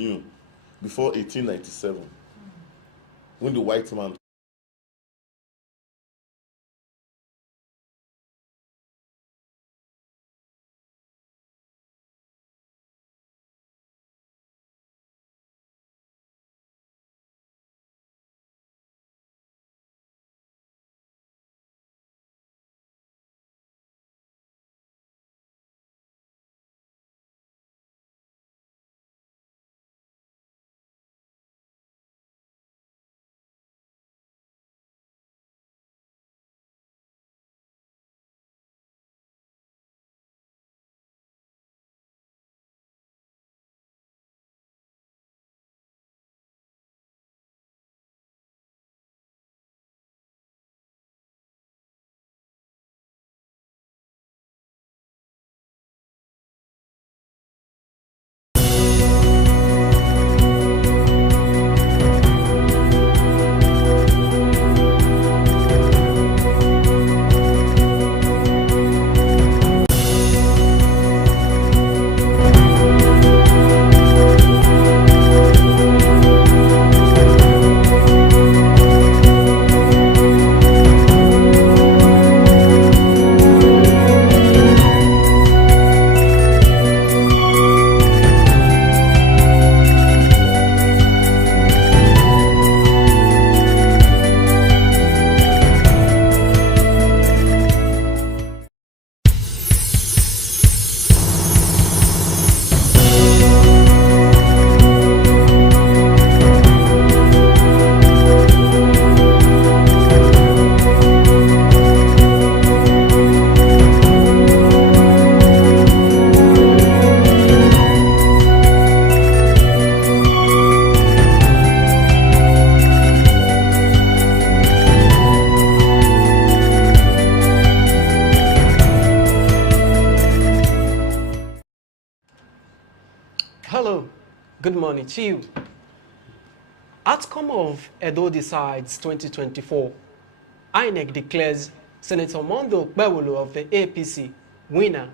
knew before 1897, when the white man Hello, good morning to you. Outcome of Edo Decides 2024. INEC declares Senator Mondo Gbewolo of the APC winner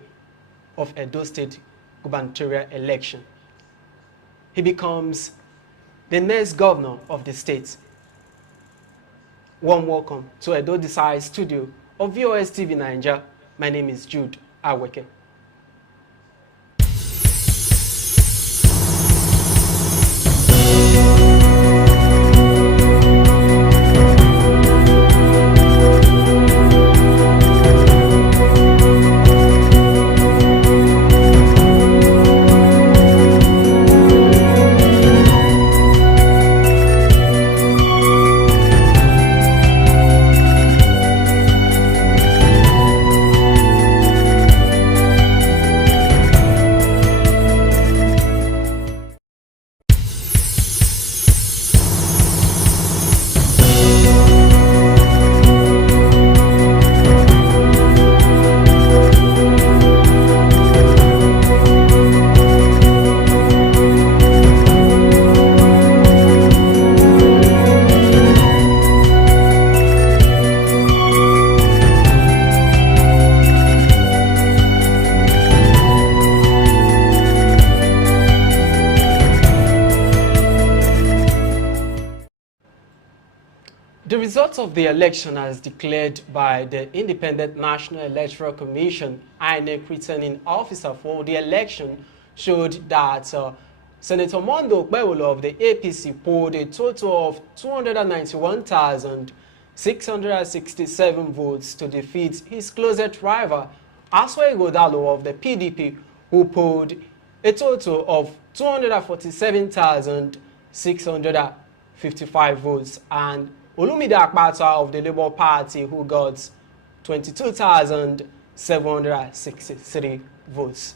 of Edo State Gubernatorial election. He becomes the next governor of the state. Warm welcome to Edo Decides studio of VOS TV Nigeria. My name is Jude Aweke. The results of the election as declared by the Independent National Electoral Commission, INEC returning officer for the election, showed that Senator Mondo Gbewolo of the APC polled a total of 291,667 votes to defeat his closest rival, Aswa Ighodalo of the PDP, who polled a total of 247,655 votes, and Olumide Akpata of the Labour Party, who got 22,763 votes.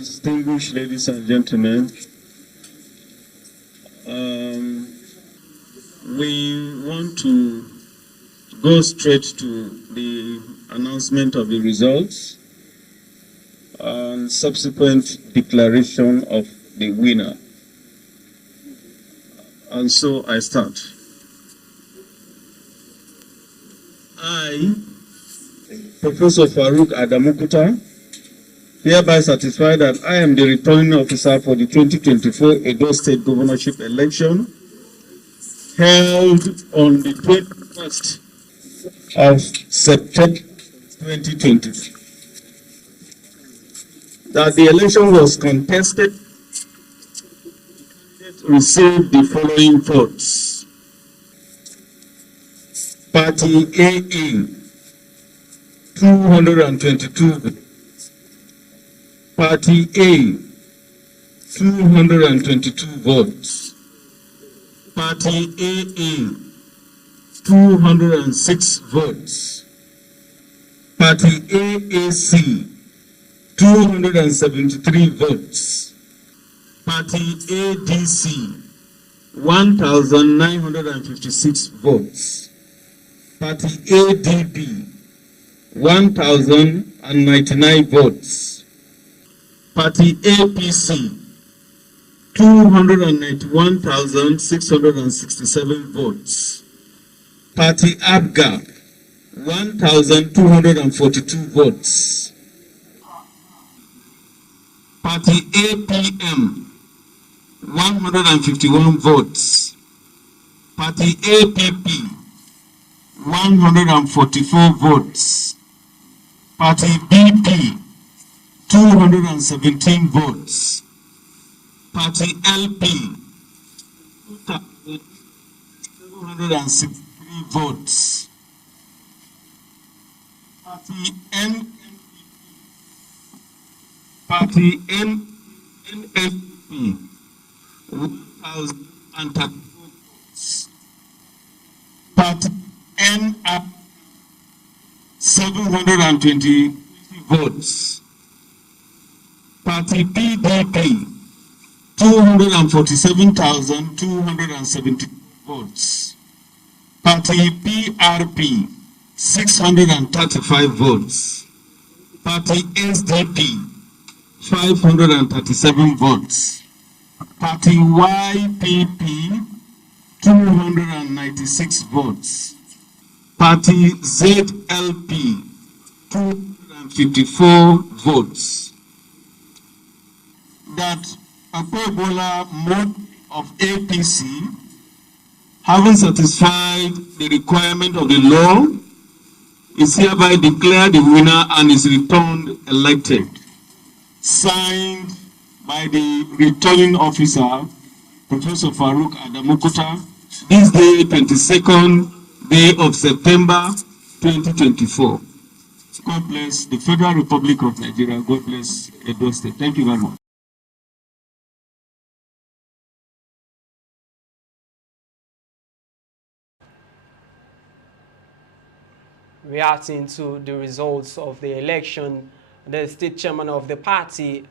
Distinguished ladies and gentlemen, we want to go straight to the announcement of the results and subsequent declaration of the winner. And so I start. I, Professor Farouk Adamukuta, hereby certify that I am the returning officer for the 2024 Edo State Governorship election held on the 21st of September 2020. That the election was contested, received the following votes. Party AA, 222. Party A, 222 votes. Party AA, 206 votes. Party AAC, 273 votes. Party ADC, 1,956 votes. Party ADB, 1,099 votes. Party APC, 291,667 votes. Party ABGA, 1,242 votes. Party APM, 151 votes. Party APP, 144 votes. Party BP, 217 votes. Party LP, 263 votes. Party NFP, 1,034 votes. Party NAP, 720 votes. Party PDP, 247,270 votes. Party PRP, 635 votes. Party SDP, 537 votes. Party YPP, 296 votes. Party ZLP, 254 votes. That Akpebola mode of APC, having satisfied the requirement of the law, is hereby declared the winner and is returned elected. Signed by the returning officer, Professor Farouk Adamukuta, this day, 22nd day of September 2024. God bless the Federal Republic of Nigeria. God bless Edo State. Thank you very much. Reacting to the results of the election, the state chairman of the party,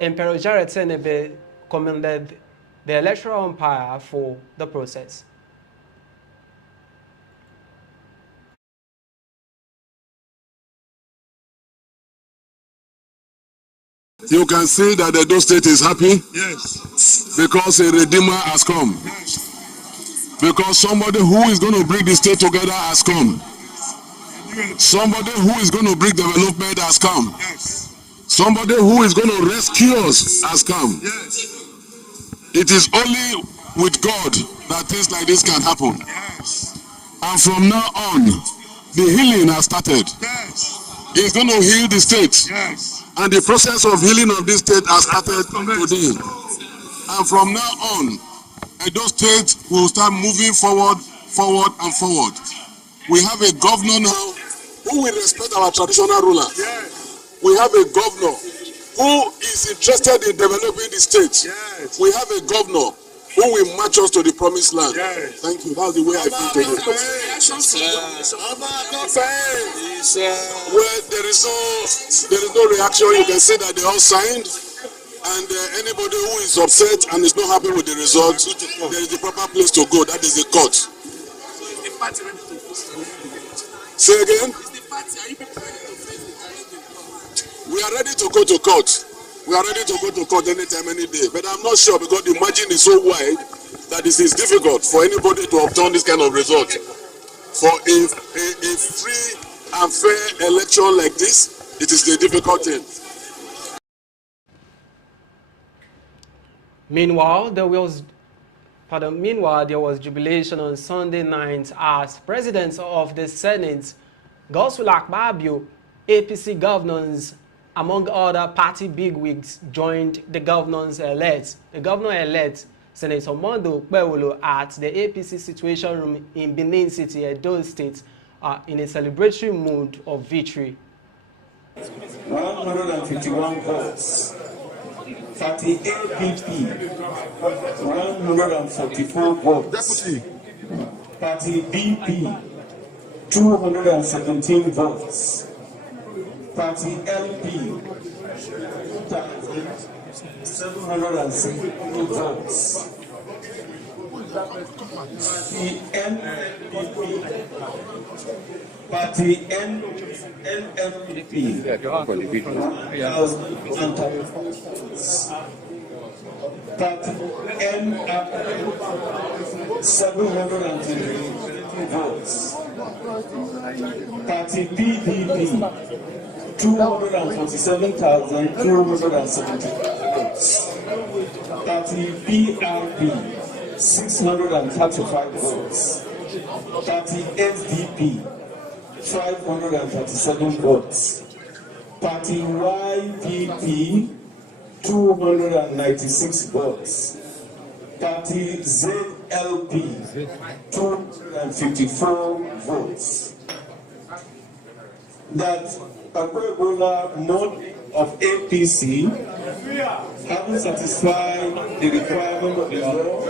Emperor Jared Senebe, commended the electoral umpire for the process. You can see that the Edo State is happy. Yes. Because a redeemer has come. Yes. Because somebody who is going to bring the state together has come. Somebody who is going to bring development has come. Yes. Somebody who is going to rescue us has come. Yes. It is only with God that things like this can happen. Yes. And from now on, the healing has started. Yes. He's going to heal the state. Yes. And the process of healing of this state has started today. And from now on, Edo State will start moving forward. We have a governor now who will respect our traditional rulers. Yes. We have a governor who is interested in developing the state. Yes. We have a governor who will march us to the promised land. Yes. Thank you. That's the way I feel today. Yes. where there is no reaction. You can see that they all signed, and anybody who is upset and is not happy with the result, there is the proper place to go. That is the court. Say again. We are ready to go to court. We are ready to go to court anytime, any day. But I'm not sure because the margin is so wide that it is difficult for anybody to obtain this kind of result. For a free and fair election like this, it is the difficult thing. Meanwhile, there was jubilation on Sunday night as presidents of the Senate, Godswill Akpabio, APC governors, among other party bigwigs, joined the governor-elect, Senator Mondo Okpewolo, at the APC Situation Room in Benin City, Edo State, in a celebratory mood of victory. 151 votes. 38 BP, 144 votes. Party BP, 217 votes. Party LP, 760 votes. Party NFP, 1,030 votes. Party NAP, 720 votes. Party PDP, 247,270 votes. Party PRP, 635 votes. Party SDP, 537 votes. Party YPP, 296 votes. Party ZLP, 254 votes. That Akwebola mode of APC, having satisfied the requirement of the law,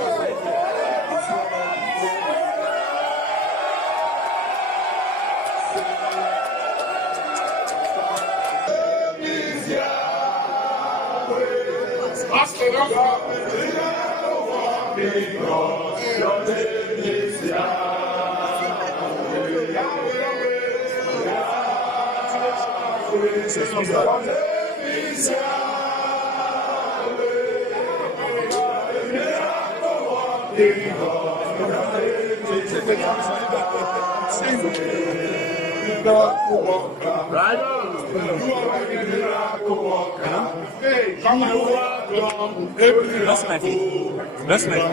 That's my thing. That's my thing.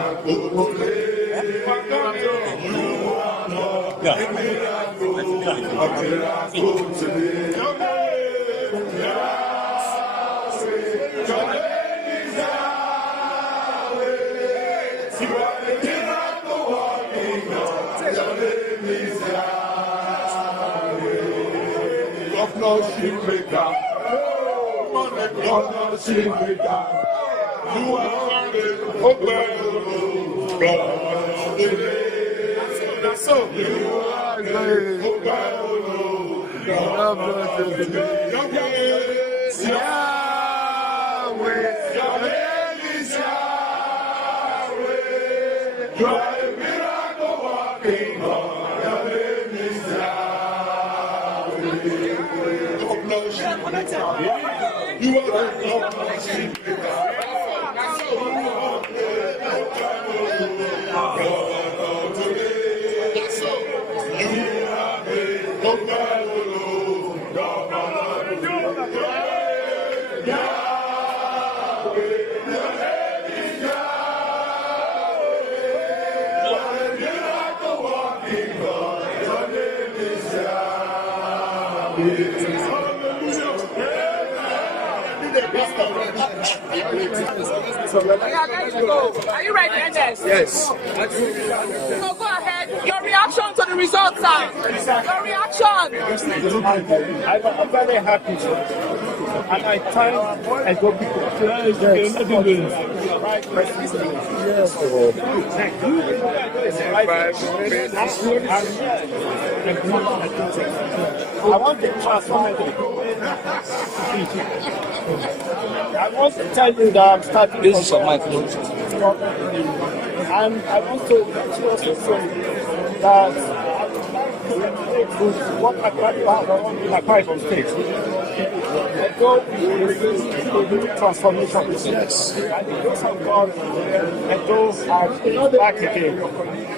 Yeah. Are you ready, Ernest? Yes. So go ahead. Your reaction to the results, sir. Your reaction. I'm very happy, sir. And I thank Ego people. Yes. I want to transformative. I want to tell you that I'm starting. This is my and I want to also say that what I currently have in my private state. The goal is transformation. Yes. And the grace of God, the goal are back again.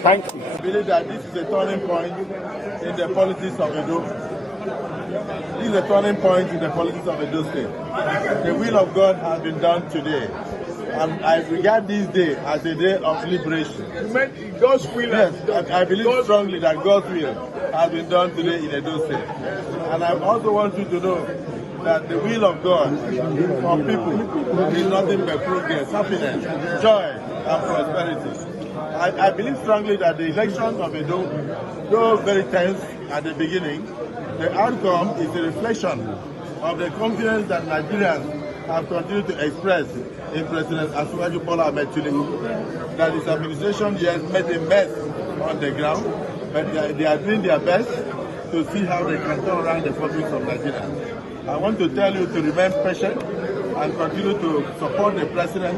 Thank you. I believe that this is a turning point in the politics of Edo. This is a turning point in the politics of Edo State. The will of God has been done today. And I regard this day as a day of liberation. You meant God's will? Yes, I believe strongly that God's will has been done today in Edo State. And I also want you to know that the will of God for people is nothing but progress, happiness, joy, and prosperity. I believe strongly that the election of Edo, though very tense at the beginning, the outcome is a reflection of the confidence that Nigerians have continued to express in President Asiwaju Bola Ahmed Tinubu, that his administration has made a mess on the ground, but they are doing their best to see how they can turn around the problems of Nigeria. I want to tell you to remain patient and continue to support the president,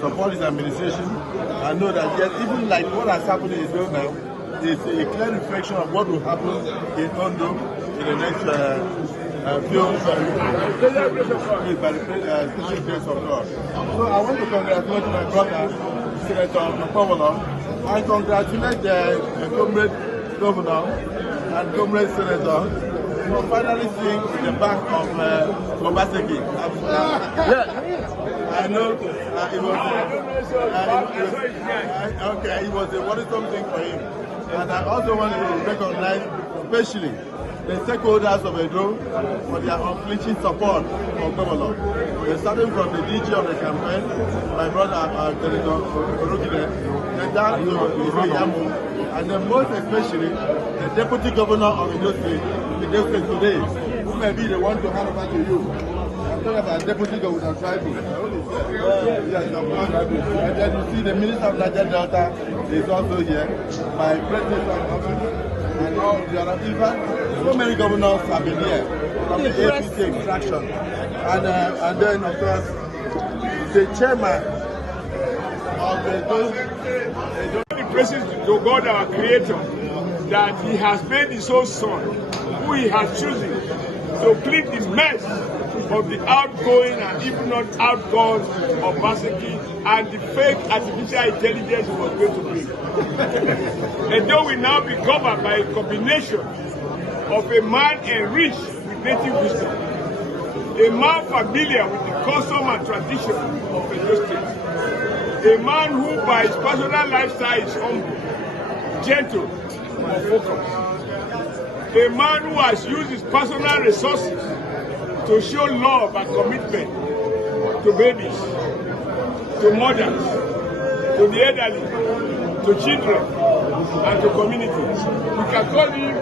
support his administration, and know that yes, even like what has happened in Israel now, is a clear reflection of what will happen in Ondo in the next few by the special grace of God. So I want to congratulate my brother, Senator Mopawolo, and congratulate the comrade governor and comrade senator for finally seeing the back of Obaseki. I know it was a worrisome thing for him. And I also want to recognize especially the stakeholders of Edo for their unflinching support for governor. Starting from the DG of the campaign, my brother Senator Orokide, then down to Yamu, and then most especially the deputy governor of Edo State today, who may be the one to hand over to you. I'm talking about deputy governor Tribal. Yes, of course. And then you see the minister of Niger Delta is also here. My president and all the other people. So many governors have been here from the APC extraction. And then, of course, the chairman of the praises to God, our Creator, that He has made His own Son, who He has chosen to clean the mess of the outgoing and even not outgoing of Basiki and the fake artificial intelligence he was going to bring. And though we now be governed by a combination of a man enriched with native wisdom, a man familiar with the custom and tradition of Edo State, a man who by his personal lifestyle is humble, gentle, and focused, a man who has used his personal resources to show love and commitment to babies, to mothers, to the elderly, to children, and to communities. We can call him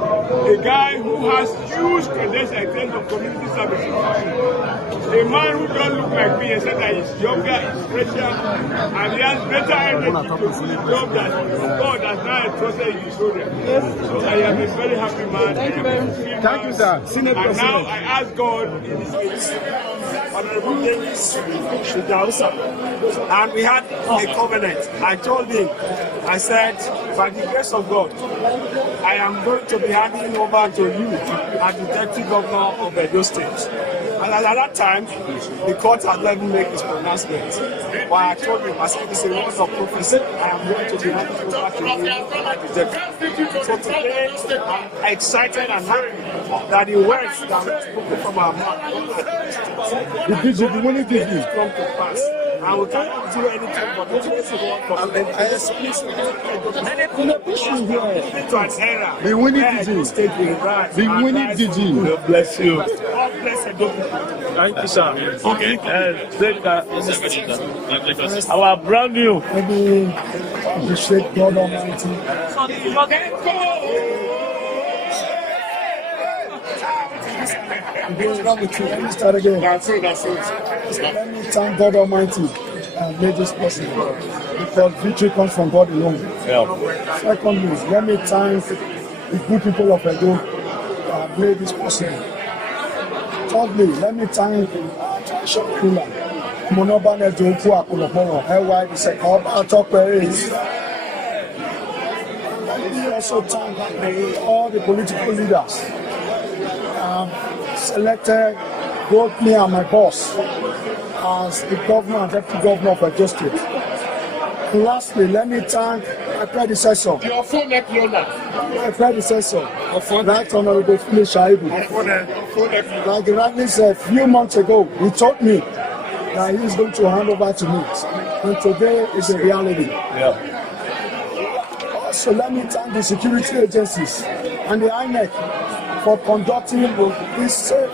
a guy who has huge credentials in terms of community services. A man who doesn't look like me and said that he's younger, he's fresher, and he has better energy to do the job that God has now entrusted in his shoulder. So I am a very happy man. Thank you, sir. And now I ask God in His name. Honorable Davis, and we had a covenant. I told him, I said, by the grace of God, I am going to be handing over to you as the deputy governor of Edo State. And at that time, the court had let me make this pronouncement. But I told him, I said, this is a word of prophecy. I am going to be handing over to you as the deputy. So today, I'm excited and happy that the words that were spoken from our mouth come to pass. And we cannot do anything but the grace of God from the to an era. The winning DG. The winning DG. God bless you. God bless you. Thank you, sir. Okay. Our brand new. Maybe appreciate God Almighty. Let me start again. That's it. Let me thank God Almighty and made this possible, because victory comes from God alone. Yeah. Secondly, let me thank the good people of Edo have made this possible. Thirdly, let me thank Tradition Ruler, Monobane Joku Akulapono, LY the second, top Paris. Let me also thank all the political leaders selected both me and my boss as the governor and deputy governor of Edo State. And lastly, let me thank my predecessor. Your phone neck loader. My predecessor, Right Honorable Philip Shaibu. Like he rightly said, a few months ago, he told me that he is going to hand over to me. And today is a reality. Yeah. Also, let me thank the security agencies and the INEC for conducting this safe,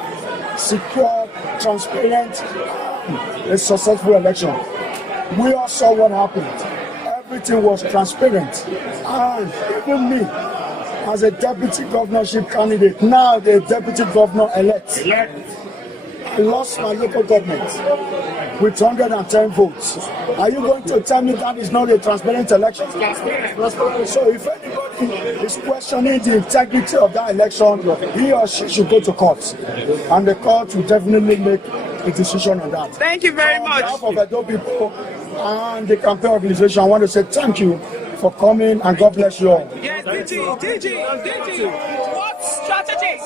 secure, transparent, a successful election. We all saw what happened. Everything was transparent. And even me, as a deputy governorship candidate, now the deputy governor elect, I lost my local government with 110 votes. Are you going to tell me that is not a transparent election? So if anybody is questioning the integrity of that election, he or she should go to court. And the court will definitely make a decision on that. Thank you very much. On behalf of Edo people and the campaign organization, I want to say thank you for coming and God bless you all. Yes, DG, what strategies?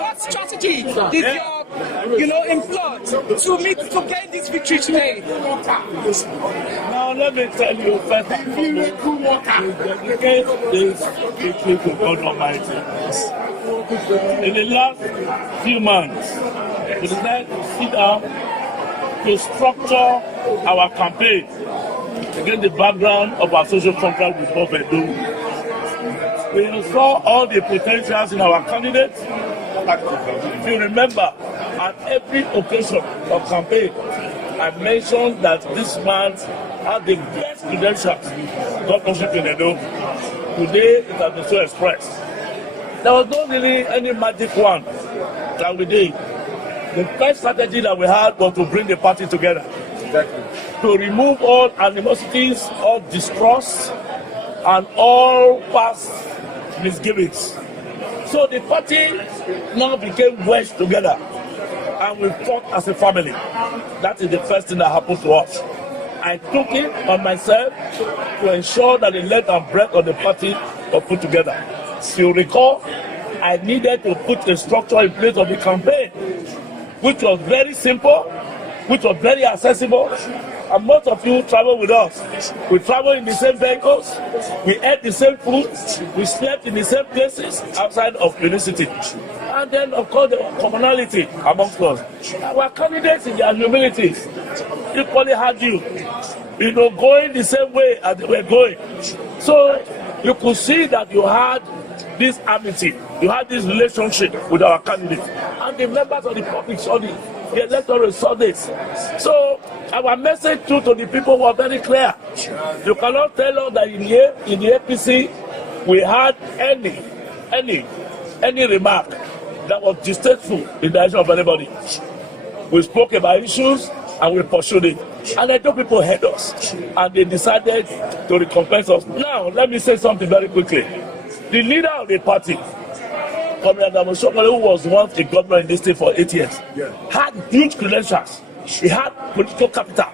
What strategy did you employ to gain this victory today? Now let me tell you first and foremost, dedicate this victory to God Almighty. In the last few months, we decided to sit down to structure our campaign against the background of our social contract with Bob Edo. We saw all the potentials in our candidates. If you remember, at every occasion of campaign, I mentioned that this man had the best credentials governorship in Edo. Today, it has been so expressed. There was not really any magic one that we did. The first strategy that we had was to bring the party together. Exactly. To remove all animosities, all distrust, and all past misgivings. So the party now became wedged together, and we fought as a family. That is the first thing that happened to us. I took it on myself to ensure that the length and breadth of the party were put together. If you recall, I needed to put a structure in place of the campaign, which was very simple, which was very accessible, and most of you travel with us. We travel in the same vehicles, we ate the same food, we slept in the same places outside of university. And then, of course, there was commonality amongst us. Our candidates in their humility equally had you, going the same way as they were going. So you could see that you had this amity, you had this relationship with our candidates. And the members of the public saw this, the electorate saw this. So our message to the people was very clear. You cannot tell us that in the APC we had any remark that was distasteful in the direction of anybody. We spoke about issues and we pursued it. And I know people heard us and they decided to recompense us. Now, let me say something very quickly. The leader of the party, Comrade Amoshokole, who was once a governor in this state for 8 years, had huge credentials. He had political capital.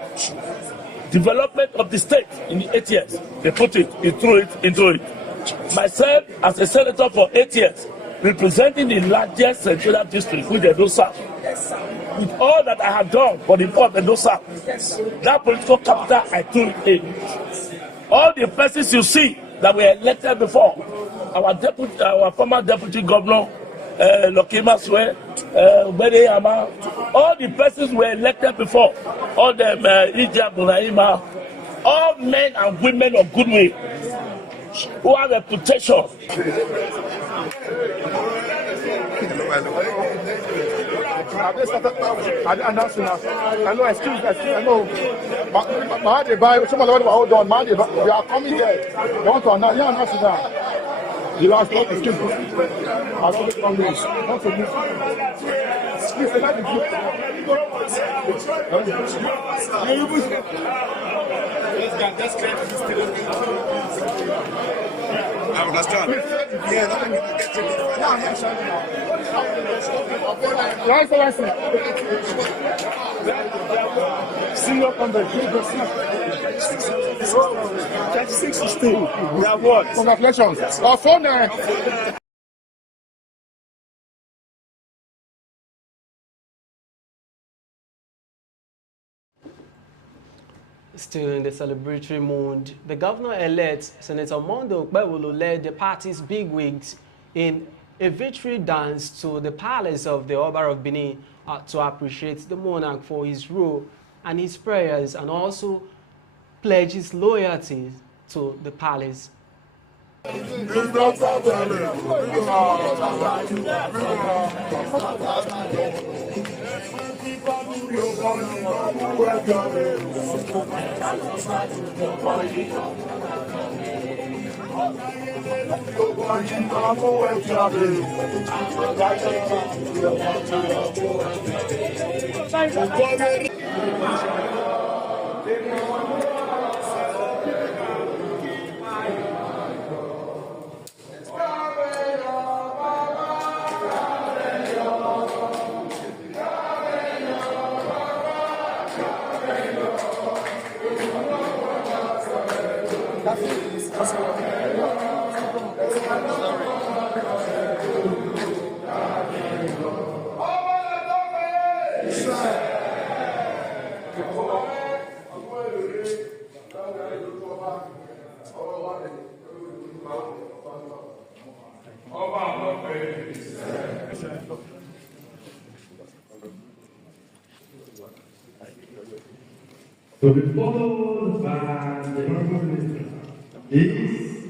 Development of the state in the 8 years, they put it, he threw it into it. Myself, as a senator for 8 years, representing the largest senatorial district, which Edo South, with all that I have done for the poor of Edo South, that political capital I threw it in. All the persons you see that were elected before, our former deputy governor, Lokima Swe, Bede Ama, all the persons were elected before, all them Ija Bunaima, all men and women of goodwill who have a reputation. I know, excuse me, I know. They buy, somebody hold on, we are coming there. They want to announce, you announce that. The last one, excuse me. I don't get Congress. Not to me. Please, let me I understand. Yeah, that means Senior convent. 3616. We have what? Congratulations. Our phone. Still in the celebratory mood, the governor-elect, Senator Mondo Okpebholo, led the party's bigwigs in a victory dance to the palace of the Oba of Benin to appreciate the monarch for his rule and his prayers, and also pledge his loyalty to the palace. So the followed by the Honorable Minister is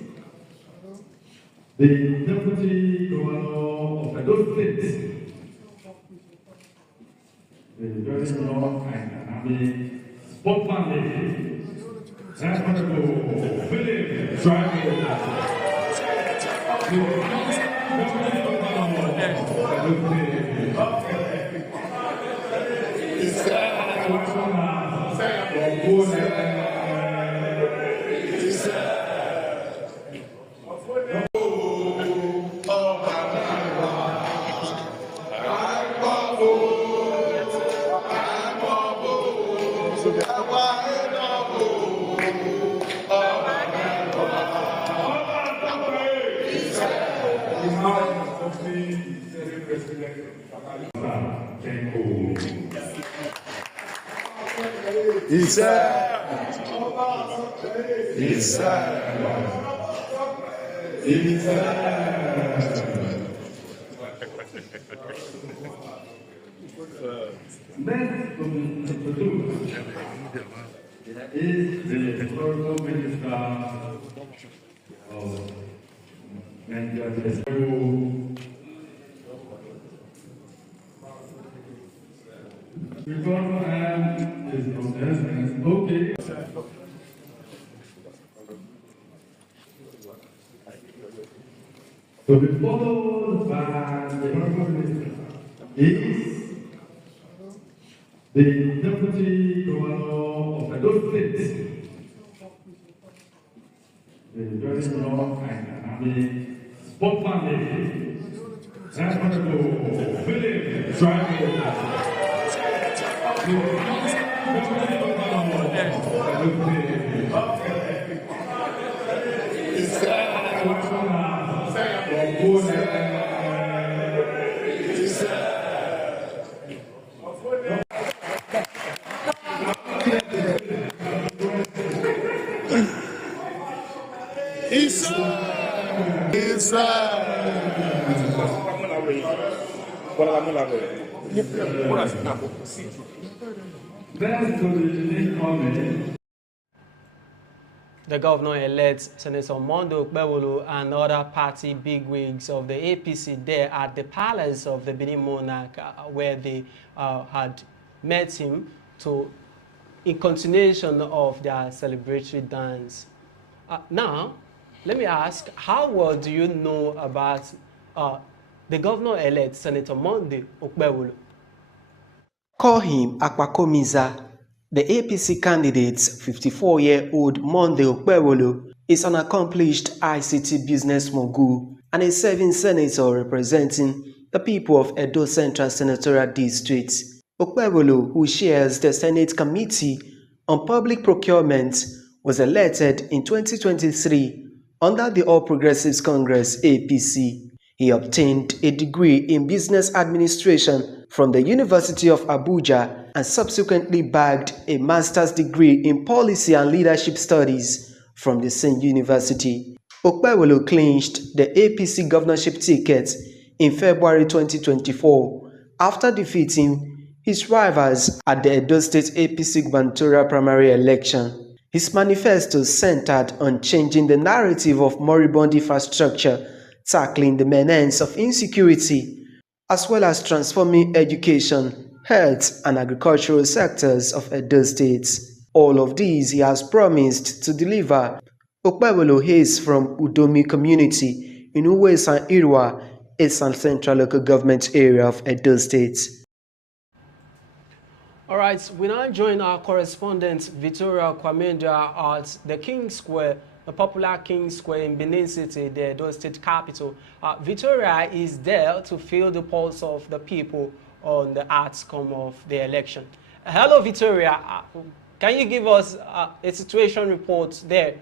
the Deputy Governor of Edo State, the very young and army sportsman lady, Honorable Philip Tribal. Next is the Honorable Minister of Nigeria. Okay. So the followed by the Honorable Minister is the Deputy Governor of Edo State, the very young and army sportsman lady, Honorable Philip Tribal. The governor-elect, Senator Mondo Okpebholo, and other party bigwigs of the APC there at the palace of the Benin monarch, where they had met him in continuation of their celebratory dance. Now, let me ask, how well do you know about the governor-elect Senator Monday Okpebholo. Call him Akpakomiza. The APC candidate, 54-year-old Monday Okpebholo, is an accomplished ICT business mogul and a serving senator representing the people of Edo Central Senatorial District. Okpebholo, who chairs the Senate Committee on Public Procurement, was elected in 2023 under the All Progressives Congress (APC). He obtained a degree in business administration from the University of Abuja and subsequently bagged a master's degree in policy and leadership studies from the same university. Okpebholo clinched the APC governorship ticket in February 2024 after defeating his rivals at the Edo State APC gubernatorial primary election. His manifesto centered on changing the narrative of moribund infrastructure, tackling the menace of insecurity, as well as transforming education, health, and agricultural sectors of Edo State. All of these he has promised to deliver. Okpebholo hails from Udomi community in Uwesan Irwa, a Central local government area of Edo State. All right, we now join our correspondent Victoria Kwamenda at the King Square, the popular King Square in Benin City, the Edo State capital. Victoria is there to feel the pulse of the people on the outcome of the election. Hello, Victoria. Can you give us a situation report there?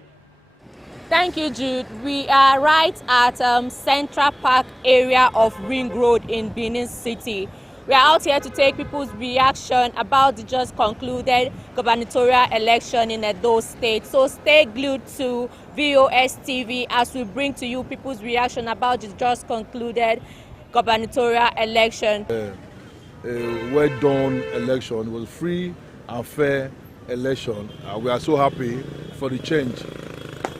Thank you, Jude. We are right at Central Park area of Ring Road in Benin City. We are out here to take people's reaction about the just concluded gubernatorial election in Edo State. So stay glued to VOS TV as we bring to you people's reaction about the just concluded gubernatorial election. A well-done election. It was free and fair election. We are so happy for the change.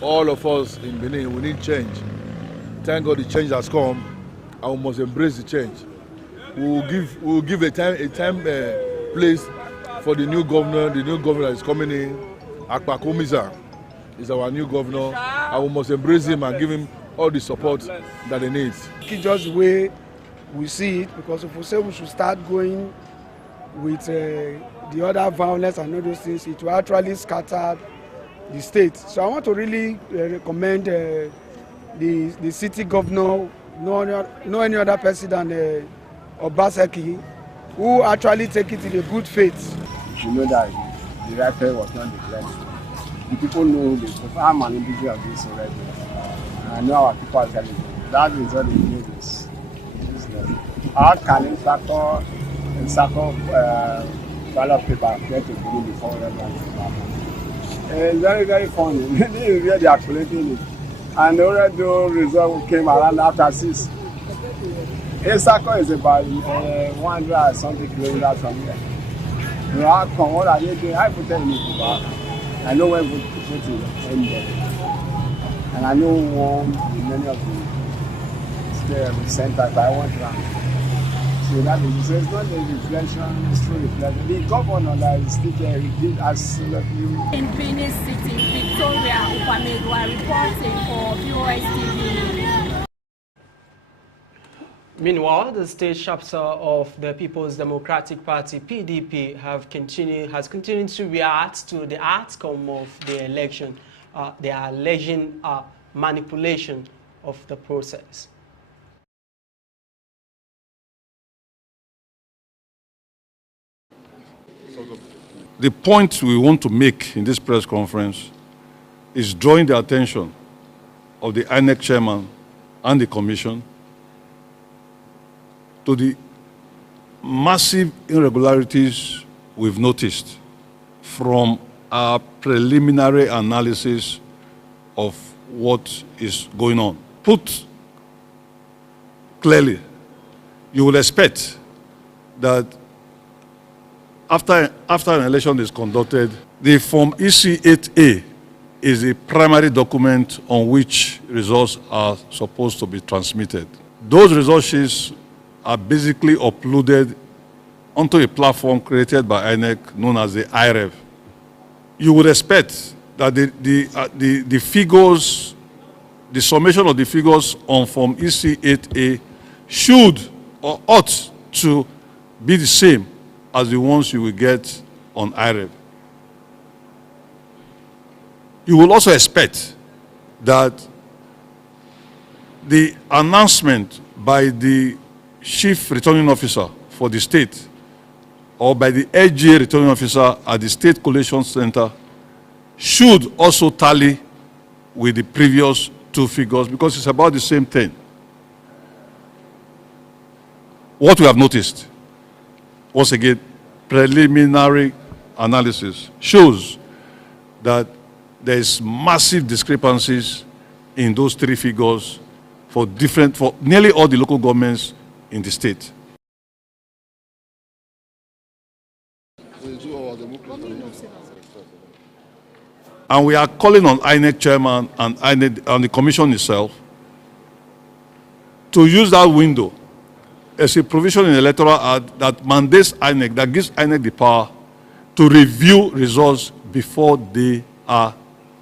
All of us in Benin, we need change. Thank God the change has come, and we must embrace the change. We will give a time place for the new governor. The new governor that is coming in, Akpakomiza, is our new governor, and we must embrace him and give him all the support that he needs. Just the way we see it, because if we say we should start going with the other violence and all those things, it will actually scatter the state. So I want to really recommend the city governor, no any other person than Obaseki, who actually take it in a good faith. You should know that the rifle was not declared. The people know the farm and individual of this already. I know our people are telling you. That is what they do this business. How can in circle ballot paper get to begin before it's very, very funny. They are collecting it. And already the result came around after 6. Esako is about 100 something kilometers from here. You know, what are you doing? I put them in the I know when we put it in there. And I know many of the centers, but I want to. So that is, so it's not a reflection, it's true reflection. The governor that is still there, he did absolutely. In Benin City, Victoria Upamedwa reporting for VOS TV. Meanwhile, the state chapter of the People's Democratic Party (PDP) has continued to react to the outcome of the election. They are alleging manipulation of the process. The point we want to make in this press conference is drawing the attention of the INEC chairman and the commission to the massive irregularities we've noticed from our preliminary analysis of what is going on. Put clearly, you will expect that after an election is conducted, the Form EC8A is the primary document on which results are supposed to be transmitted. Those result sheets are basically uploaded onto a platform created by INEC known as the IREV. You would expect that the figures, the summation of the figures on Form EC8A should or ought to be the same as the ones you will get on IREV. You will also expect that the announcement by the chief returning officer for the state or by the LGA returning officer at the State Collation Center should also tally with the previous two figures because it's about the same thing. What we have noticed, once again, preliminary analysis shows that there is massive discrepancies in those three figures for nearly all the local governments in the state. And we are calling on INEC chairman and INEC, and the commission itself to use that window as a provision in the electoral act that mandates INEC, that gives INEC the power to review results before they are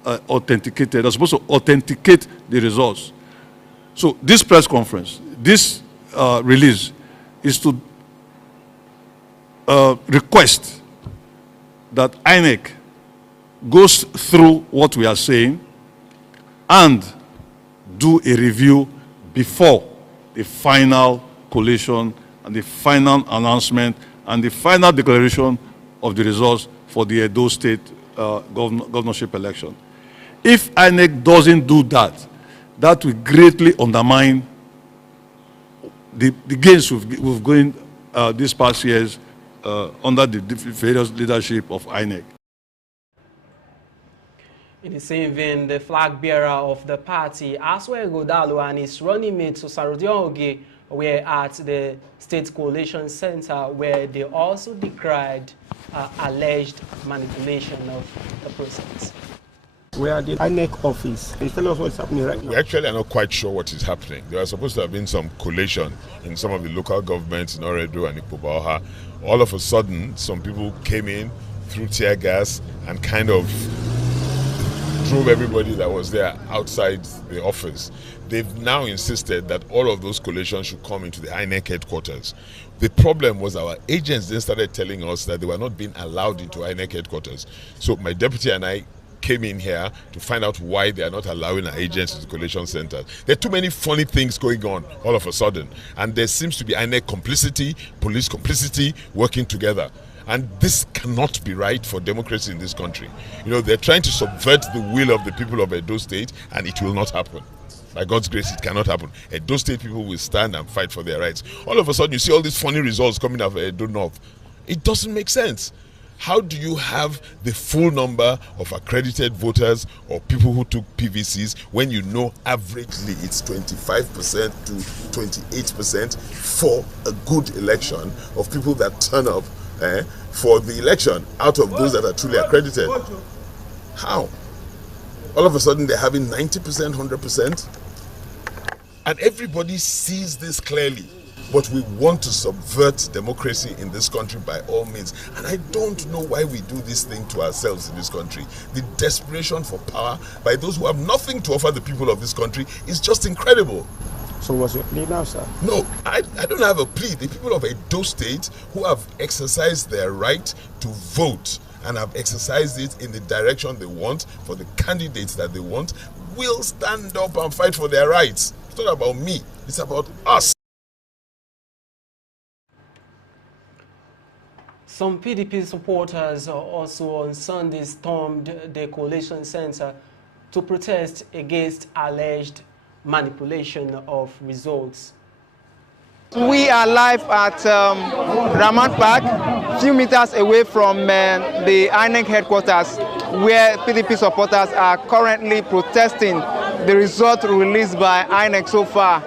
authenticated. They're supposed to authenticate the results. So this press conference, this release is to request that INEC goes through what we are saying and do a review before the final collation and the final announcement and the final declaration of the results for the Edo State governorship election. If INEC doesn't do that, that will greatly undermine the gains we've gained these past years under the various leadership of INEC. In the same vein, the flag bearer of the party, Aswe Godalo, and his running mate, Sarodion Oge, were at the State Coalition Center where they also decried alleged manipulation of the process. We are at the INEC office. Can you tell us what's happening right now? We actually are not quite sure what is happening. There was supposed to have been some collation in some of the local governments in Oredo and Ikpobaoha. All of a sudden, some people came in, threw tear gas, and kind of drove everybody that was there outside the office. They've now insisted that all of those collations should come into the INEC headquarters. The problem was our agents then started telling us that they were not being allowed into INEC headquarters. So my deputy and I came in here to find out why they are not allowing our agents to the collation centers. There are too many funny things going on all of a sudden, and there seems to be INEC complicity, police complicity working together. And this cannot be right for democracy in this country. You know, they're trying to subvert the will of the people of Edo State, and it will not happen. By God's grace, it cannot happen. Edo State people will stand and fight for their rights. All of a sudden, you see all these funny results coming out of Edo North. It doesn't make sense. How do you have the full number of accredited voters or people who took PVCs when you know averagely it's 25% to 28% for a good election of people that turn up for the election out of those that are truly accredited? How? All of a sudden they're having 90%, 100%? And everybody sees this clearly. But we want to subvert democracy in this country by all means. And I don't know why we do this thing to ourselves in this country. The desperation for power by those who have nothing to offer the people of this country is just incredible. So what's your plea now, sir? No, I don't have a plea. The people of Edo State who have exercised their right to vote and have exercised it in the direction they want for the candidates that they want will stand up and fight for their rights. It's not about me. It's about us. Some PDP supporters also on Sunday stormed the Coalition Center to protest against alleged manipulation of results. We are live at Ramat Park, a few meters away from the INEC headquarters, where PDP supporters are currently protesting the result released by INEC so far,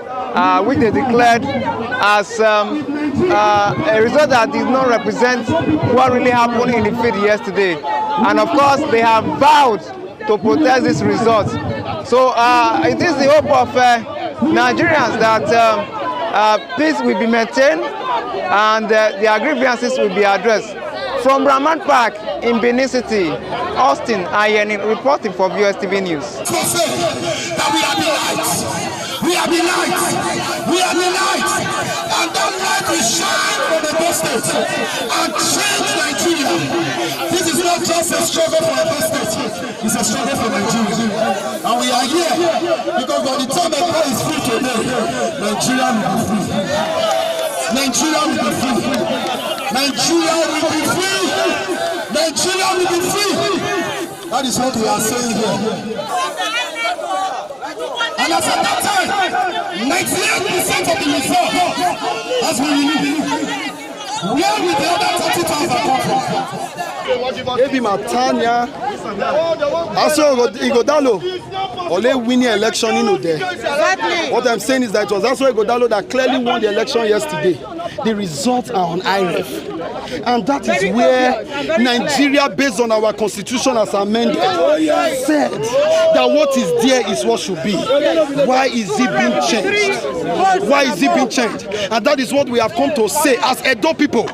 which they declared as a result that did not represent what really happened in the field yesterday. And of course, they have vowed to protest this result. So it is the hope of Nigerians that peace will be maintained and their grievances will be addressed. From Ramat Park in Benin City, Austin Ayeni reporting for VOS TV News. We are the light. We are the light. And that light will shine from the State and change Nigeria. This is not just a struggle for the State. It's a struggle for Nigeria. And we are here because by the time the boy is free today, Nigeria will be free. Nigeria will be free. Nigeria will be free. Nigeria will be free. That is what we are saying here. And as at that time, 98% of the result has been released. Where will the other 30,000 come from? Ebi Matanya, Aso Igodalo, Ole winning election in Ode. What I'm saying is that it was Aso Igodalo that clearly won the election yesterday. The results are on IREF. And that is where Nigeria, based on our constitution as amended, said that what is there is what should be. Why is it being changed? Why is it being changed? And that is what we have come to say as Edo people.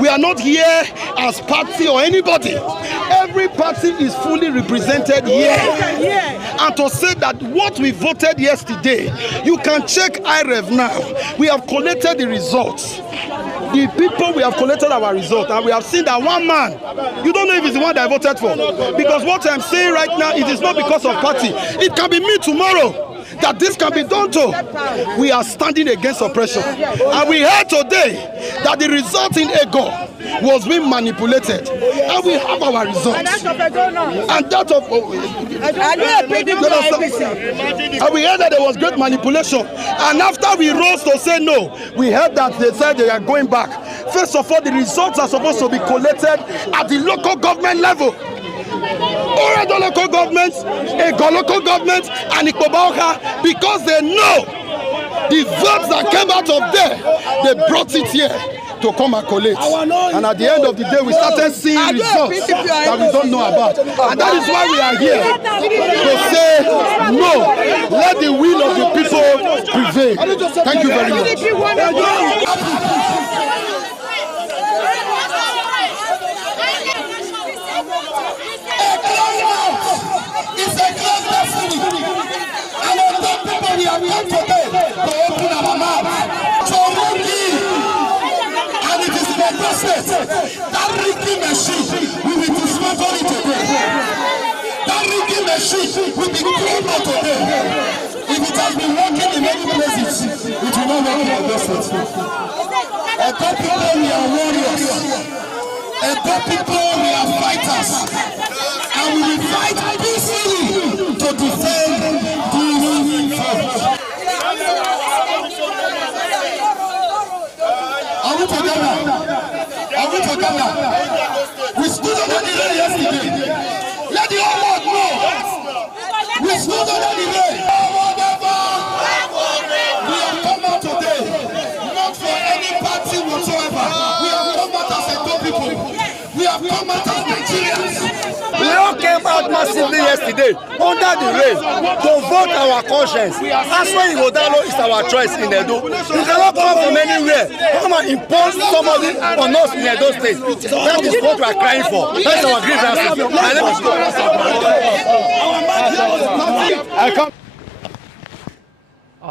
We are not here as party or anybody. Every party is fully represented here. And to say that what we voted yesterday, you can check IREF now. We have collected the results. The people, we have collected our result, and we have seen that one man, you don't know if it's the one that I voted for. Because what I'm saying right now, it is not because of party. It can be me tomorrow that this can be done to. We are standing against oppression. And we heard today that the result in Ego was being manipulated. And we have our results. And that of and we heard that there was great manipulation. And after we rose to say no, we heard that they said they are going back. First of all, the results are supposed to be collected at the local government level. Oredo local government, Ego local government, and Ikobauka, because they know the votes that came out of there, they brought it here to come and collect. And at the end of the day, we started seeing results that we don't know about. And that is why we are here to say no, let the will of the people prevail. Thank you very much. We have come today to open our mouth to Ricky, and it is in the process that Ricky machine will be dismantled today. That Ricky machine will be crumbled today. If it has been working in many places, it will not work in the process. A people, we are warriors. A people, we are fighters, and we will fight peacefully to defend these votes. Are we together? Are we together? We stood under the rain yesterday. Let the whole world know. We stood under the rain. We have come out today, not for any party whatsoever. We have come out as a good people. We have come out as Nigerians. We all came out massively yesterday under the rain to vote our conscience. That's why Igodalo is our choice in Edo. You cannot come from anywhere, come and impose somebody on us in Edo State. That is what we are crying for. That's our grievance. I come.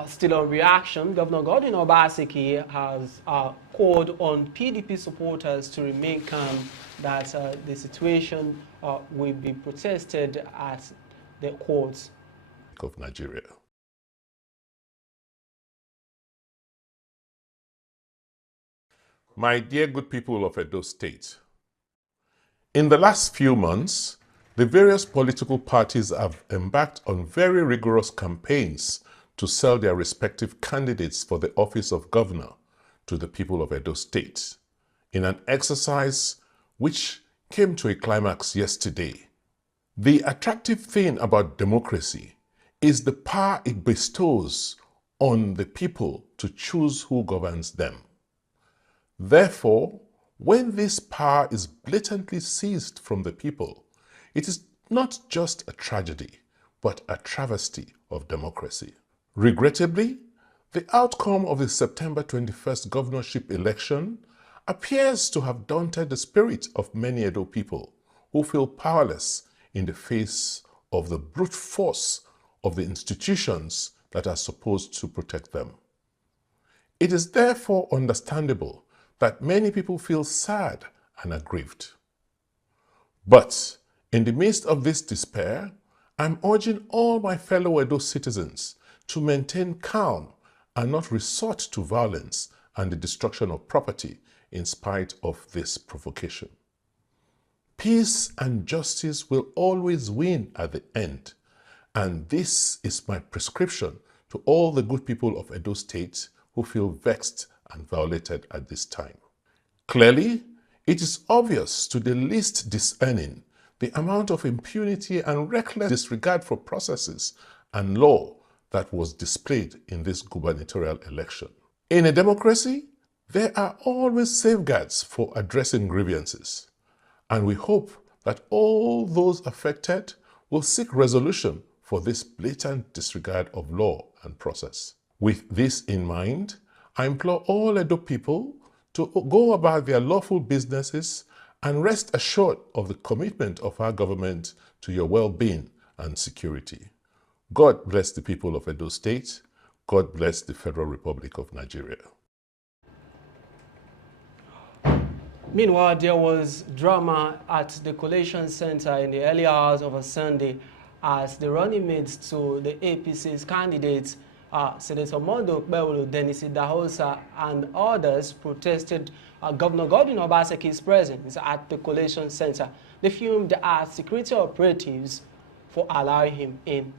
Still on reaction, Governor Godwin Obaseki has called on PDP supporters to remain calm, that the situation will be protested at the courts of Nigeria. My dear good people of Edo State, in the last few months, the various political parties have embarked on very rigorous campaigns to sell their respective candidates for the office of governor to the people of Edo State, in an exercise which came to a climax yesterday. The attractive thing about democracy is the power it bestows on the people to choose who governs them. Therefore, when this power is blatantly seized from the people, it is not just a tragedy, but a travesty of democracy. Regrettably, the outcome of the September 21st governorship election appears to have daunted the spirit of many Edo people who feel powerless in the face of the brute force of the institutions that are supposed to protect them. It is therefore understandable that many people feel sad and aggrieved. But in the midst of this despair, I'm urging all my fellow Edo citizens to maintain calm and not resort to violence and the destruction of property in spite of this provocation. Peace and justice will always win at the end, and this is my prescription to all the good people of Edo State who feel vexed and violated at this time. Clearly, it is obvious to the least discerning the amount of impunity and reckless disregard for processes and law that was displayed in this gubernatorial election. In a democracy, there are always safeguards for addressing grievances, and we hope that all those affected will seek resolution for this blatant disregard of law and process. With this in mind, I implore all Edo people to go about their lawful businesses and rest assured of the commitment of our government to your well-being and security. God bless the people of Edo State. God bless the Federal Republic of Nigeria. Meanwhile, there was drama at the Collation Center in the early hours of a Sunday as the running mates to the APC's candidates, Senator Mondo Okpebholo, Dennis Idahosa, and others protested Governor Godwin Obaseki's presence at the Collation Center. They fumed at security operatives for allowing him in.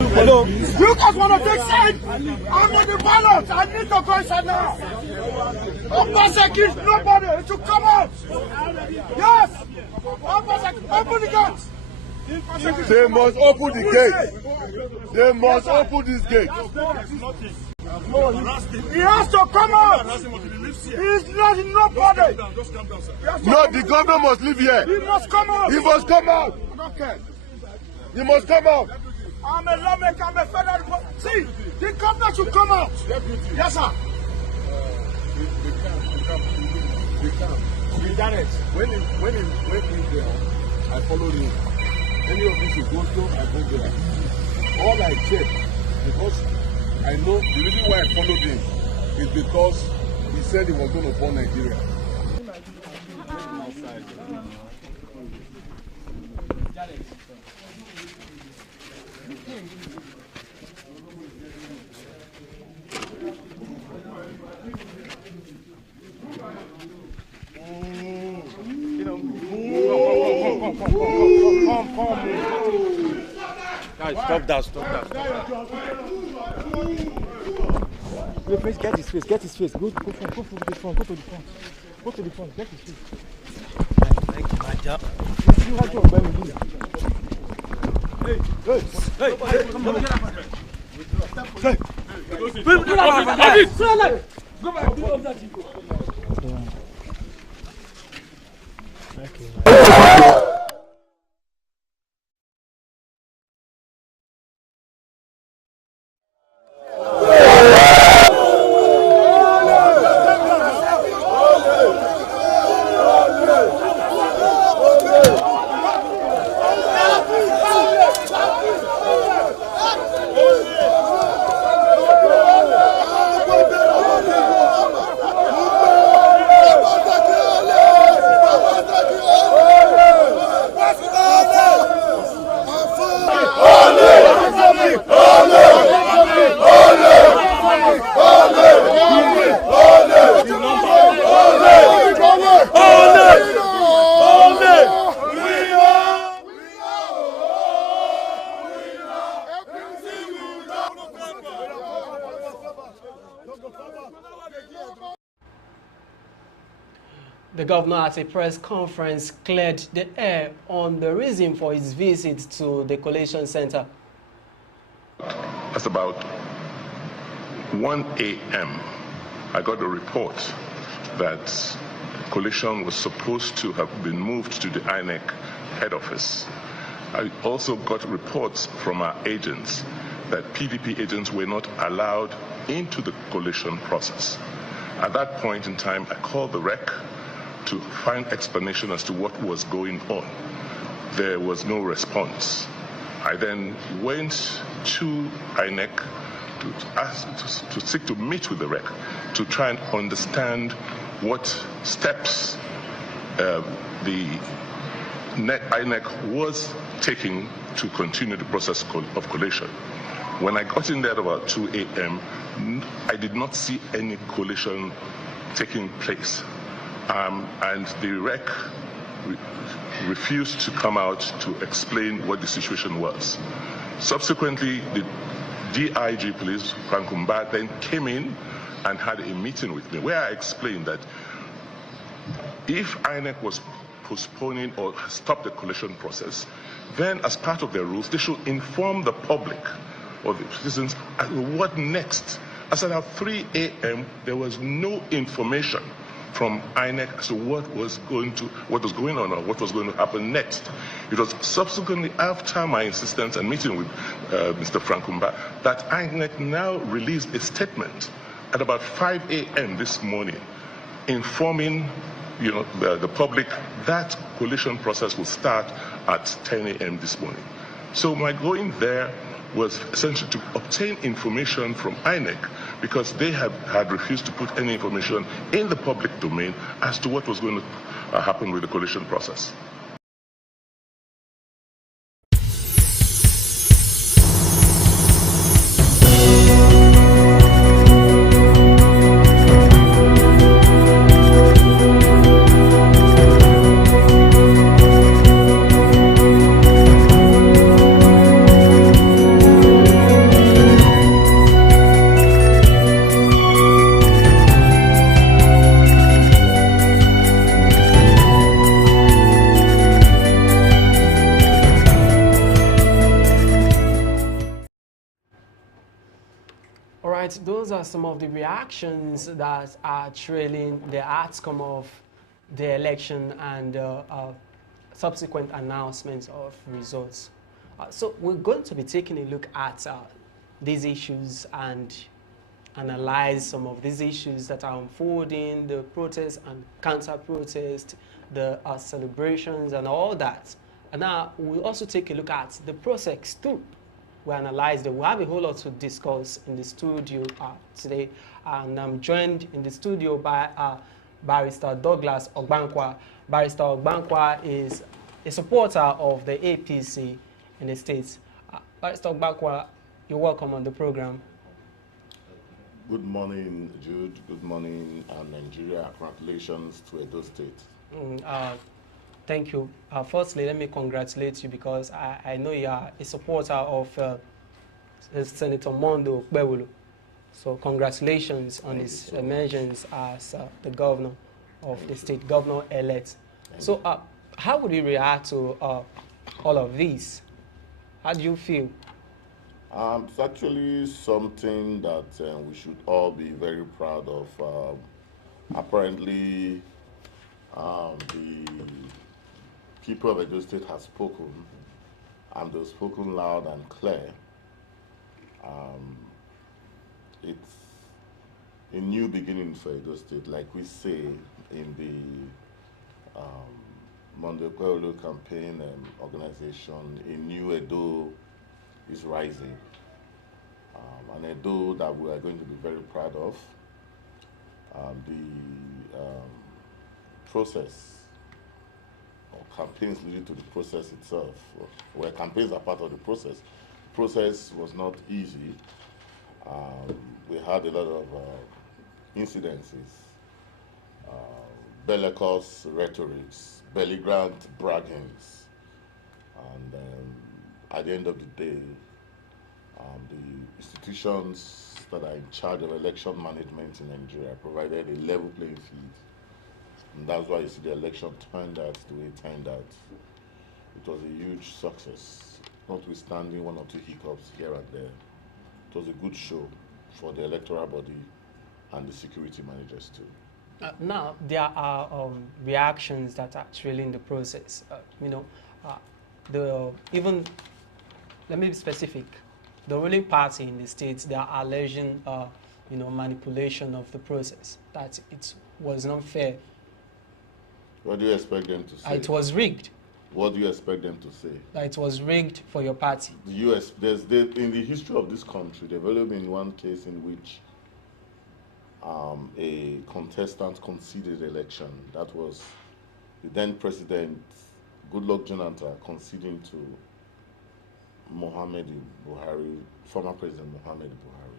Hello. You guys want to take side? I'm on the ballot. I need to go inside now. Obaseki, nobody to come out. Yes. Obaseki, open the gates. They must open the gate. They must open this gate. He has to come out. He's not nobody. No, the governor must live here. He must come out. He must come out. Okay. He must come out. I'm a lawmaker, I'm a federal. See, the governor should come out. Yes, sir. They can't. Be direct. When he's there, I follow him. Any of this he goes to, I go there. All I check, because I know the reason why I followed him is because he said he was going to burn Nigeria. Come. Guys, stop that. Wait, please get his face. Go to the front. Go to the front. Get his face. See what you're going to do. Hey. Go back. Do that. The governor at a press conference cleared the air on the reason for his visit to the Collation Center. At about 1 a.m., I got a report that Collation was supposed to have been moved to the INEC head office. I also got reports from our agents that PDP agents were not allowed into the collation process. At that point in time, I called the REC to find explanation as to what was going on. There was no response. I then went to INEC to seek to meet with the REC to try and understand what steps the INEC was taking to continue the process of collation. When I got in there at about 2 a.m., I did not see any collation taking place. And the REC refused to come out to explain what the situation was. Subsequently, the DIG police, Frank Umba, then came in and had a meeting with me where I explained that if INEC was postponing or stopped the collation process, then as part of their rules, they should inform the public or the citizens what next. As at 3 a.m., there was no information from INEC as to what was going on or what was going to happen next. It was subsequently after my insistence and meeting with Mr. Frank Umba that INEC now released a statement at about 5 a.m. this morning informing the public that collation process will start at 10 a.m. this morning. So my going there was essentially to obtain information from INEC because they had refused to put any information in the public domain as to what was going to happen with the collation process. Those are some of the reactions that are trailing the outcome of the election and subsequent announcements of results. So we're going to be taking a look at these issues and analyze some of these issues that are unfolding, the protests and counter-protest, the celebrations and all that. And now we'll also take a look at the process too. We analyze that. We have a whole lot to discuss in the studio today, and I'm joined in the studio by Barrister Douglas Ogbankwa. Barrister Ogbankwa is a supporter of the APC in the States. Barrister Ogbankwa, you're welcome on the program. Good morning, Jude. Good morning, Nigeria. Congratulations to Edo State. Thank you. Firstly, let me congratulate you because I know you are a supporter of Senator Mondo Gbewolo. So congratulations on his emergence as the governor of the state, governor-elect. So how would you react to all of this? How do you feel? It's actually something that we should all be very proud of. Apparently, the people of Edo State have spoken, and they've spoken loud and clear. It's a new beginning for Edo State, like we say in the Mondo Gbewolo campaign organization. A new Edo is rising, an Edo that we are going to be very proud of. The process or campaigns leading to the process itself, where campaigns are part of the process. The process was not easy. We had a lot of incidences, bellicose rhetorics, belligerent braggings, and at the end of the day, the institutions that are in charge of election management in Nigeria provided a level playing field. And that's why you see the election turned out the way it turned out. It was a huge success, notwithstanding one or two hiccups here and there. It was a good show for the electoral body and the security managers too. Now, there are reactions that are trailing the process. Let me be specific. the ruling party in the state, they are alleging, manipulation of the process, that it was not fair. What do you expect them to say? It was rigged. What do you expect them to say? That it was rigged for your party. The U.S. In the history of this country, there have only been one case in which a contestant conceded election. That was the then president, Goodluck Jonathan, conceding to Muhammadu Buhari, former President Muhammadu Buhari.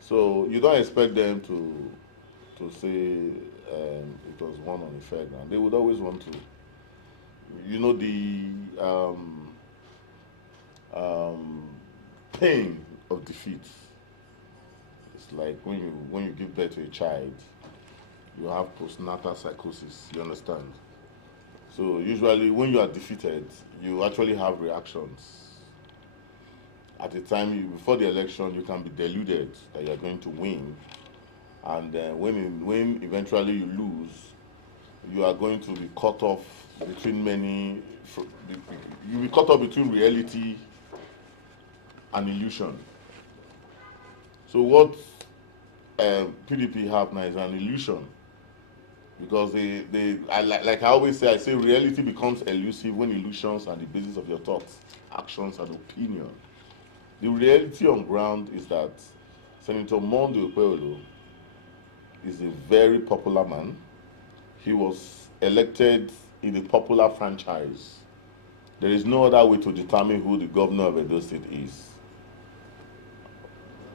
So you don't expect them to say it was won on a fair ground. They would always want to, the pain of defeat. It's like when you give birth to a child, you have postnatal psychosis. You understand? So usually when you are defeated, you actually have reactions. At the time before the election, you can be deluded that you are going to win, and when eventually you lose, you are going to be cut off between many. You'll be cut off between reality and illusion. So what PDP have now is an illusion, because like I always say, I say reality becomes elusive when illusions are the basis of your thoughts, actions, and opinion. The reality on ground is that Senator Monday Okpebholo is a very popular man. He was elected in a popular franchise. There is no other way to determine who the governor of Edo State is.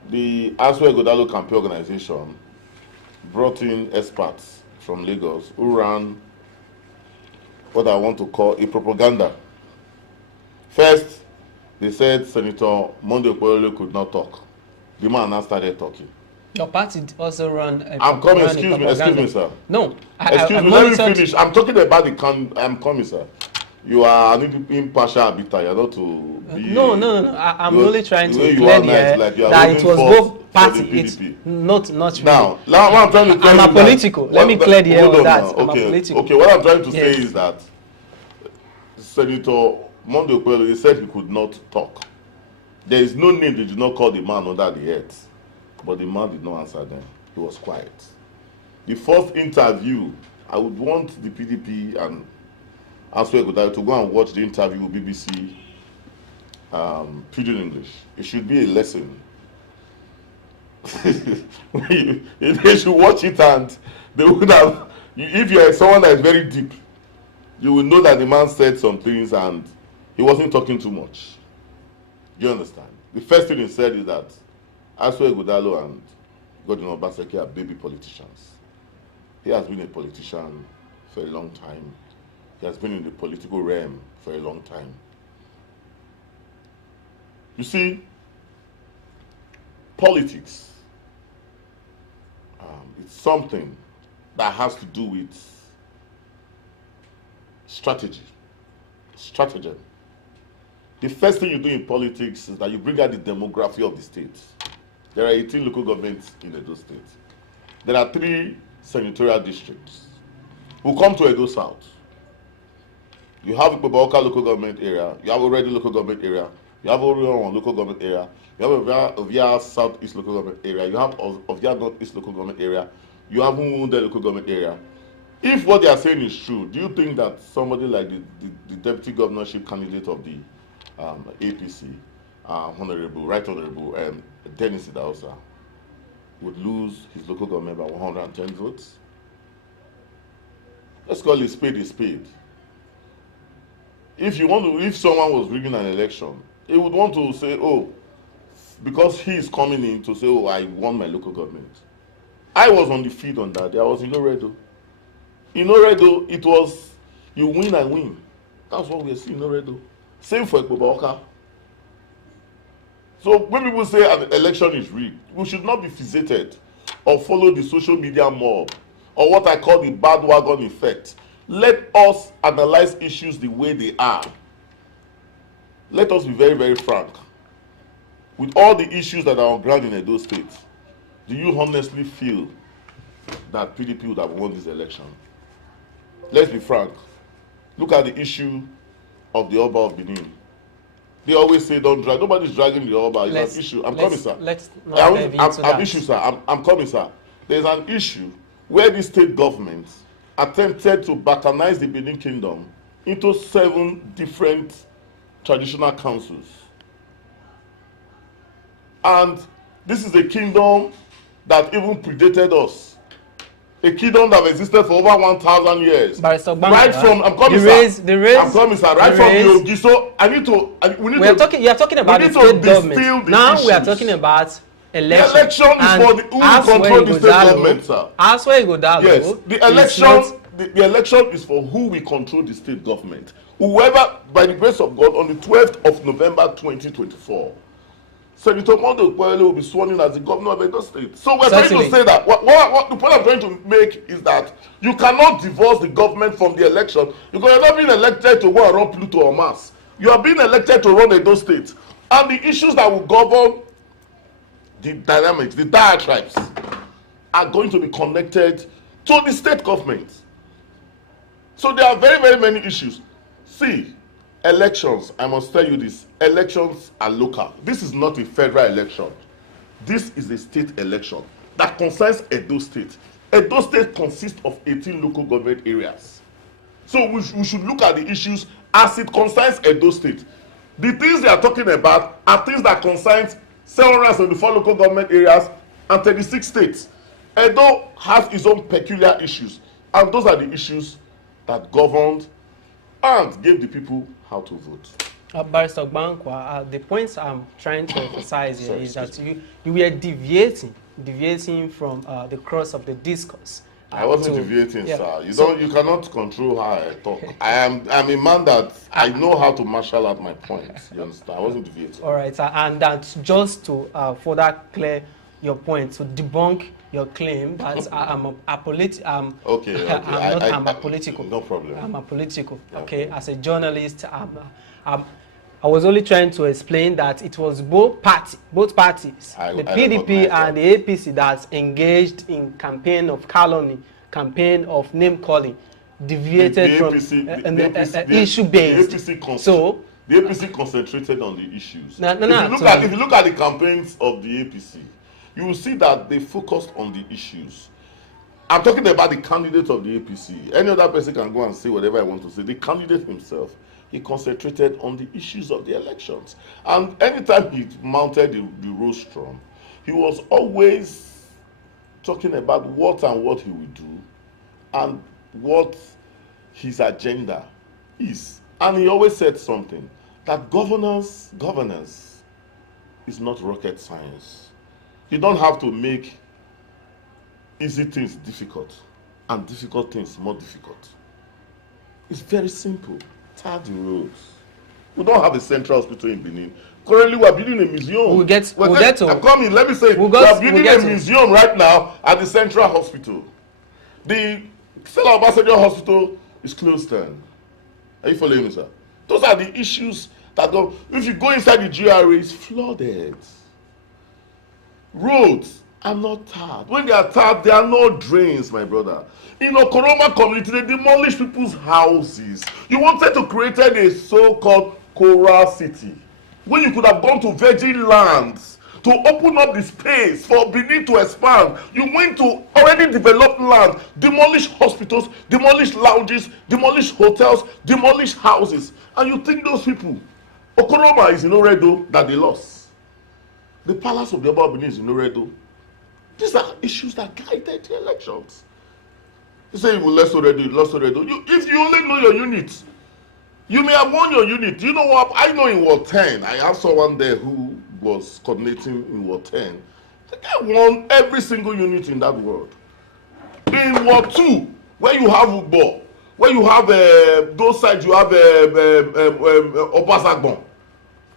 The Aswe Godalo campaign organization brought in experts from Lagos who ran what I want to call a propaganda. First, they said Senator Monday Okpebholo could not talk. The man now started talking. Your party also run a I'm coming, excuse me, sir. No, excuse me, let me finish. I'm talking about I'm coming, sir. You are an impartial arbiter. You're not to be... No. I'm really trying to clear the air that it was both parties. Not really. Now what I'm trying to clear I'm apolitical. Let me clear the air on that. Okay, what I'm trying to say is that Senator Monday Okpebholo, he said he could not talk. There is no name they did not call the man under the earth. But the man did not answer them. He was quiet. The first interview, I would want the PDP and Aswe Godalo to go and watch the interview with BBC Pidgin English. It should be a lesson. They should watch it, and they would have, if you are someone that is very deep, you will know that the man said some things and he wasn't talking too much. Do you understand? The first thing he said is that Aswe Godalo and Godwin Obaseki are baby politicians. He has been a politician for a long time. He has been in the political realm for a long time. You see, politics, it's something that has to do with stratagem. The first thing you do in politics is that you bring out the demography of the state. There are 18 local governments in Edo State. There are 3 senatorial districts. We'll come to Edo South. You have Ikpebawka local government area, you have Oredi local government area, you have Orion local government area, you have Ovia Southeast local government area, you have Ovia Northeast local government area, you have Umunde local government area. If what they are saying is true, do you think that somebody like the deputy governorship candidate of the APC, Right Honorable Dennis Idahosa, would lose his local government by 110 votes? Let's call it spade a spade. If someone was rigging an election, he would want to say, oh, because he is coming in to say, oh, I won my local government. I was on the field on that day. I was in Oredo. In Oredo, it was you win, I win. That's what we are seeing in Oredo. Same for Ikpebawka. So when people say an election is rigged, we should not be fixated or follow the social media mob or what I call the bandwagon effect. Let us analyze issues the way they are. Let us be very, very frank. With all the issues that are on ground in Edo State, do you honestly feel that PDP would have won this election? Let's be frank. Look at the issue of the Oba of Benin. They always say don't drag. Nobody's dragging the Oba. It's an issue. I'm coming, sir. Let's not dive into that. Issue, sir. I'm coming, sir. There's an issue where the state government attempted to balkanize the Benin Kingdom into 7 different traditional councils. And this is a kingdom that even predated us. A kingdom that existed for over 1,000 years. Right from, I'm coming, sir. I'm coming, sir. Right from the Ogi. So I need to. You are talking about the state government. Now we are talking about election. The election is for the who control the state government, sir. As where you go down. Yes, the election. The election is for who we control the state government. Whoever, by the grace of God, on the 12th of November 2024. Senator Mondo will be sworn in as the governor of Edo State. So we're trying to say that what the point I'm trying to make is that you cannot divorce the government from the election because you're not being elected to go and run Pluto or Mars. You are being elected to run Edo State. And the issues that will govern the dynamics, the diatribes, are going to be connected to the state government. So there are very, very many issues. See, elections, I must tell you this, elections are local. This is not a federal election. This is a state election that concerns Edo State. Edo State consists of 18 local government areas. So we should look at the issues as it concerns Edo State. The things they are talking about are things that concerns 774 local government areas and 36 states. Edo has its own peculiar issues, and those are the issues that governed and gave the people how to vote. Barrister Bankwa, the points I'm trying to emphasize here is that you were deviating from the cross of the discourse. I wasn't deviating, sir. You cannot control how I talk. I'm a man that I know how to marshal out my points. You understand? I wasn't deviating. All right, and that's just to further clear your point, to debunk your claim that I'm apolitical. I'm apolitical. No problem. I'm apolitical. Okay, as a journalist, I was only trying to explain that it was both parties, the PDP and the APC, that engaged in campaign of calumny, campaign of name calling, deviated from issue based. The APC concentrated on the issues. If you look at the campaigns of the APC, you will see that they focused on the issues. I'm talking about the candidate of the APC. Any other person can go and say whatever I want to say. The candidate himself, he concentrated on the issues of the elections. And anytime he mounted the rostrum, he was always talking about what he would do and what his agenda is. And he always said something, that governance is not rocket science. You don't have to make easy things difficult and difficult things more difficult. It's very simple. Tar the roads. We don't have a central hospital in Benin. Currently, we are building a museum. We'll get to. I'm coming. Let me say, we are building a museum right now at the central hospital. The Stella Obasanjo Hospital is closed down. Are you following me, sir? Those are the issues that go. If you go inside the GRA, it's flooded. Roads are not tarred. When they are tarred, there are no drains, my brother. In Okoroma community, they demolish people's houses. You wanted to create a so-called coral city, where you could have gone to virgin lands to open up the space for Benin to expand. You went to already developed land, demolish hospitals, demolish lounges, demolish hotels, demolish houses. And you think those people, Okoroma is in Oredo that they lost. The palace of the Oba Benin is in Oredo. These are issues that guided the elections. You say you lost Oredo, if you only know your unit, you may have won your unit. You know what? I know in Ward 10, I have someone there who was coordinating in Ward 10. The guy won every single unit in that ward. In Ward 2, where you have Ugbo, where you have those sides, you have Obasagbon.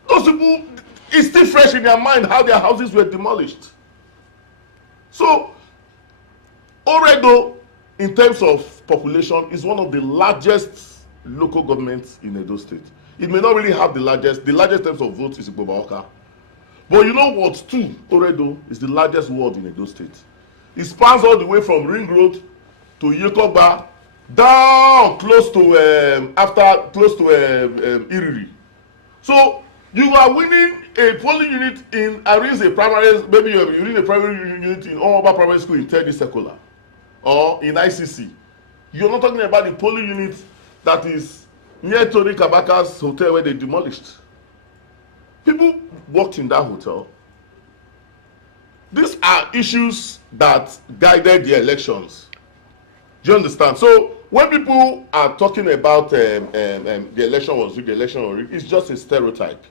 Those people, it's still fresh in their mind how their houses were demolished. So, Oredo, in terms of population, is one of the largest local governments in Edo State. It may not really have the largest in terms of votes is Igbobaoka. But you know what, too, Oredo is the largest ward in Edo State. It spans all the way from Ring Road to Yekoba, down close to Iriri. So, You are winning a polling unit in Aris, a primary, maybe you're winning a primary unit in Omoba Primary School in Teddy Secular or in ICC. You're not talking about the polling unit that is near Tony Kabaka's hotel where they demolished. People worked in that hotel. These are issues that guided the elections. Do you understand? So when people are talking about the election was rigged, it's just a stereotype.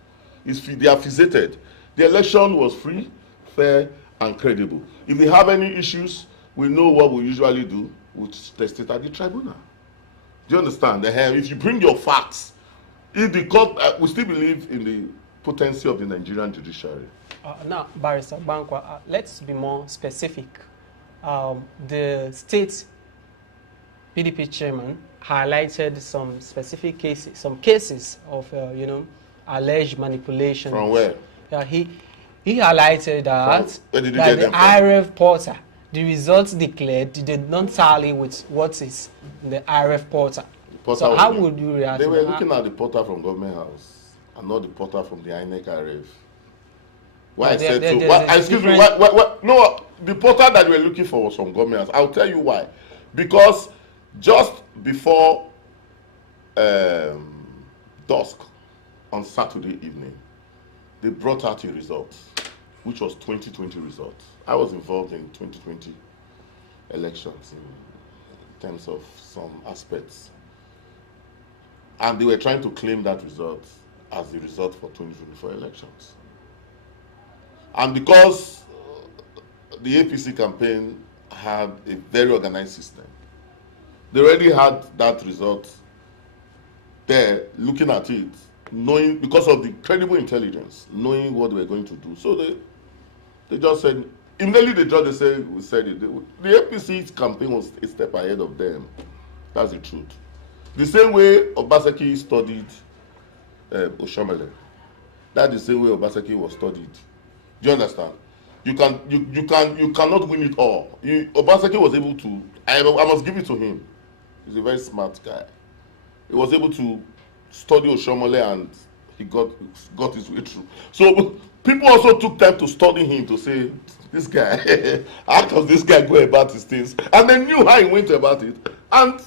They are fixated. The election was free, fair, and credible. If they have any issues, we know what we usually do. We test it at the tribunal. Do you understand? If you bring your facts, if the court, we still believe in the potency of the Nigerian judiciary. Now, Barrister Bankwa, let's be more specific. The state PDP chairman highlighted some specific cases, of alleged manipulation. From where? He highlighted that the IRF portal, the results declared did not tally with what is in the IRF portal. So how would you react? They were looking at the portal from Government House and not the portal from the INEC IRF. Why I said so? Excuse me. No, the portal that we were looking for was from Government House. I'll tell you why. Because just before dusk on Saturday evening, they brought out a result, which was 2020 results. I was involved in 2020 elections in terms of some aspects. And they were trying to claim that result as the result for 2024 elections. And because the APC campaign had a very organized system, they already had that result there, looking at it, knowing, because of the credible intelligence, knowing what they were going to do. So they just said, immediately they said it. The APC's campaign was a step ahead of them. That's the truth. The same way Obaseki studied Oshomole. That's the same way Obaseki was studied. Do you understand? You cannot win it all. Obaseki was able to. I must give it to him. He's a very smart guy. He was able to study Oshomole and he got his way through. So people also took time to study him to say, this guy, how does this guy go about his things? And they knew how he went about it. And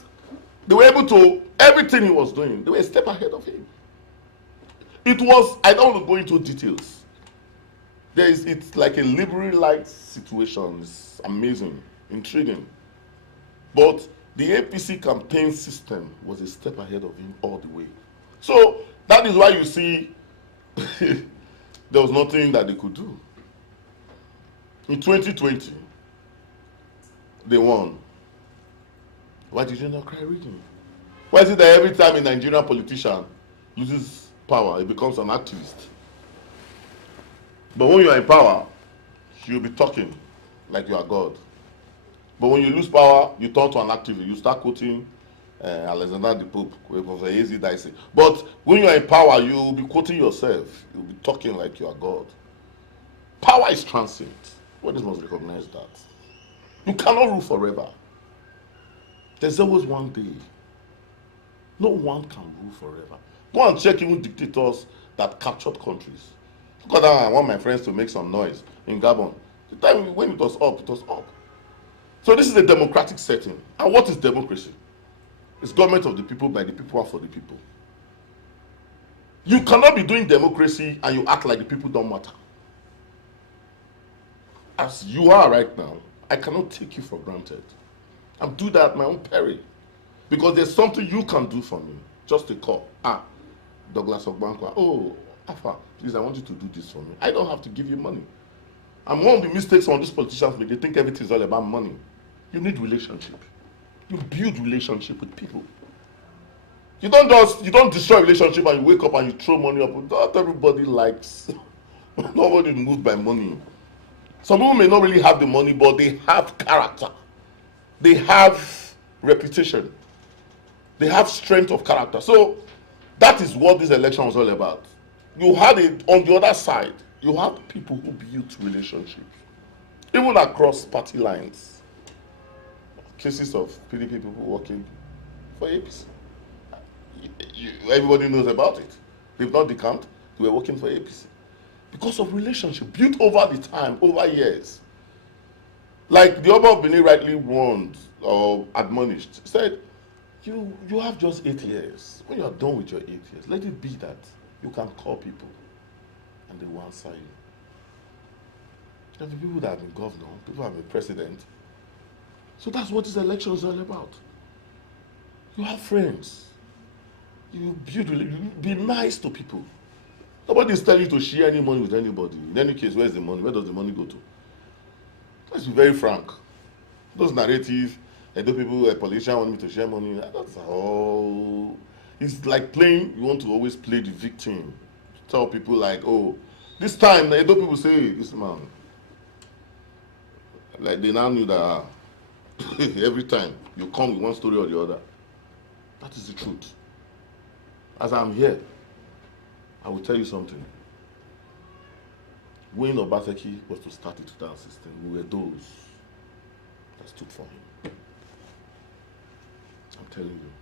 they were able to, everything he was doing, they were a step ahead of him. It was, I don't want to go into details. It's like a Liberty-like situation. It's amazing, intriguing. But the APC campaign system was a step ahead of him all the way. So that is why you see there was nothing that they could do. In 2020, they won. Why did you not cry reading? Why is it that every time a Nigerian politician loses power, he becomes an activist? But when you are in power, you'll be talking like you are God. But when you lose power, you turn to an activist. You start quoting Alexander the Pope, Professor Ezi Daisy. But when you are in power, you'll be quoting yourself. You'll be talking like you are God. Power is transient. Bodies must recognize that. You cannot rule forever. There's always one day. No one can rule forever. Go and check even dictators that captured countries. Because I want my friends to make some noise in Gabon. The time when it was up, it was up. So this is a democratic setting. And what is democracy? It's government of the people, by the people, and for the people. You cannot be doing democracy and you act like the people don't matter. As you are right now, I cannot take you for granted. I'm doing that at my own peril. Because there's something you can do for me. Just a call. Douglas Ogbankwa. Oh, Afa, please, I want you to do this for me. I don't have to give you money. And one of the mistakes some of these politicians make, they think everything is all about money. You need relationship. You build relationship with people. You don't destroy relationship and you wake up and you throw money up. Not everybody likes. Nobody is moved by money. Some people may not really have the money, but they have character. They have reputation. They have strength of character. So that is what this election was all about. You had it on the other side. You have people who built relationships, even across party lines. Cases of PDP people working for APC. Everybody knows about it. They've not decamped. they were working for APC. Because of relationship built over the time, over years. Like the Oba of Benin rightly warned or admonished, said, you have just 8 years. When you are done with your 8 years, let it be that you can call people and they will answer you. There are people that have been governor, people have been president. So that's what this election is all about. You have friends. You build, be nice to people. Nobody is telling you to share any money with anybody. In any case, where's the money? Where does the money go to? Let's be very frank. Those narratives, Edo people, a politician want me to share money, that's all. It's like playing, you want to always play the victim. Tell people like, oh, this time, the Edo people say, this man. Like they now knew that every time you come with one story or the other. That is the truth. As I'm here, I will tell you something. When Obaseki was to start the 2016, we were those that stood for him. I'm telling you.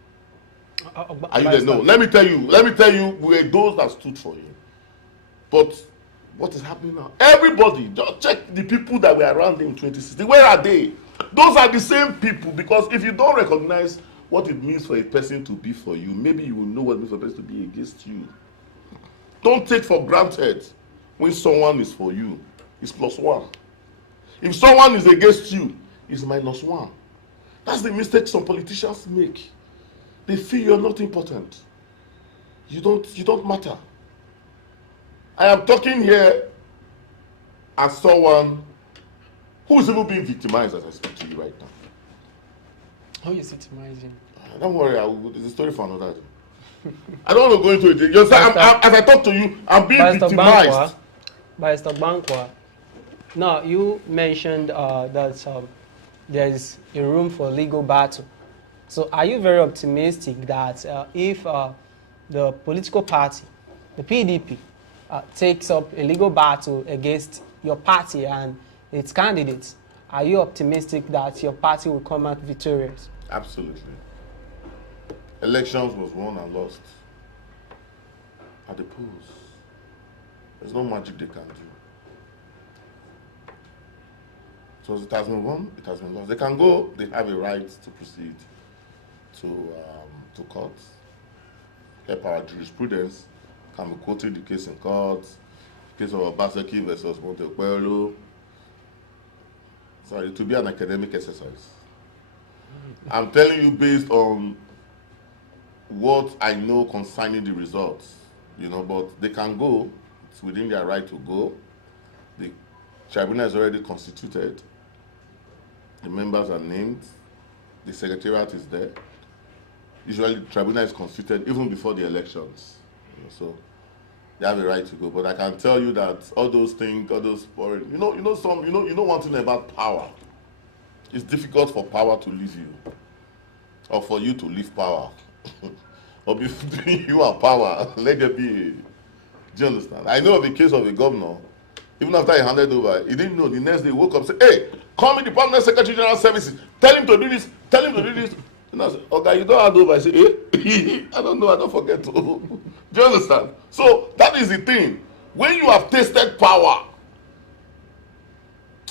Are you there? No. Let me tell you, we were those that stood for him. But what is happening now? Everybody, just check the people that were around him in 2016. Where are they? Those are the same people, because if you don't recognize what it means for a person to be for you, maybe you will know what it means for a person to be against you. Don't take for granted when someone is for you, it's +1. If someone is against you, it's -1. That's the mistake some politicians make. They feel you're not important. You don't matter. I am talking here as someone who is even being victimized as I speak to you right now. How is it victimizing? Don't worry, it's a story for another day. I don't want to go into it. As I talk to you, I'm being victimized. Mr. Bankwa, now you mentioned that there is a room for legal battle. So are you very optimistic that if the political party, the PDP, takes up a legal battle against your party and its candidates, are you optimistic that your party will come out victorious? Absolutely. Elections was won and lost at the polls. There's no magic they can do. So it has been won, it has been lost. They can go, they have a right to proceed to court. Help our jurisprudence, can be quoting the case in court, case of Obaseki versus Montecuelo. Sorry, it will be an academic exercise. I'm telling you based on what I know concerning the results, but they can go. It's within their right to go. The tribunal is already constituted. The members are named. The secretariat is there. Usually, the tribunal is constituted even before the elections. So they have a right to go. But I can tell you that all those things, all those foreign, you know one thing about power. It's difficult for power to leave you, or for you to leave power, or between you and power. Let there be. Do you understand? I know of a case of a governor. Even after he handed over, he didn't know. The next day, he woke up and said, "Hey, call me the Permanent Secretary General Services. Tell him to do this. Tell him to do this." And I said, "Okay, you don't hand over." I said, "Hey, I don't know. I don't forget to." Do you understand? So that is the thing. When you have tasted power,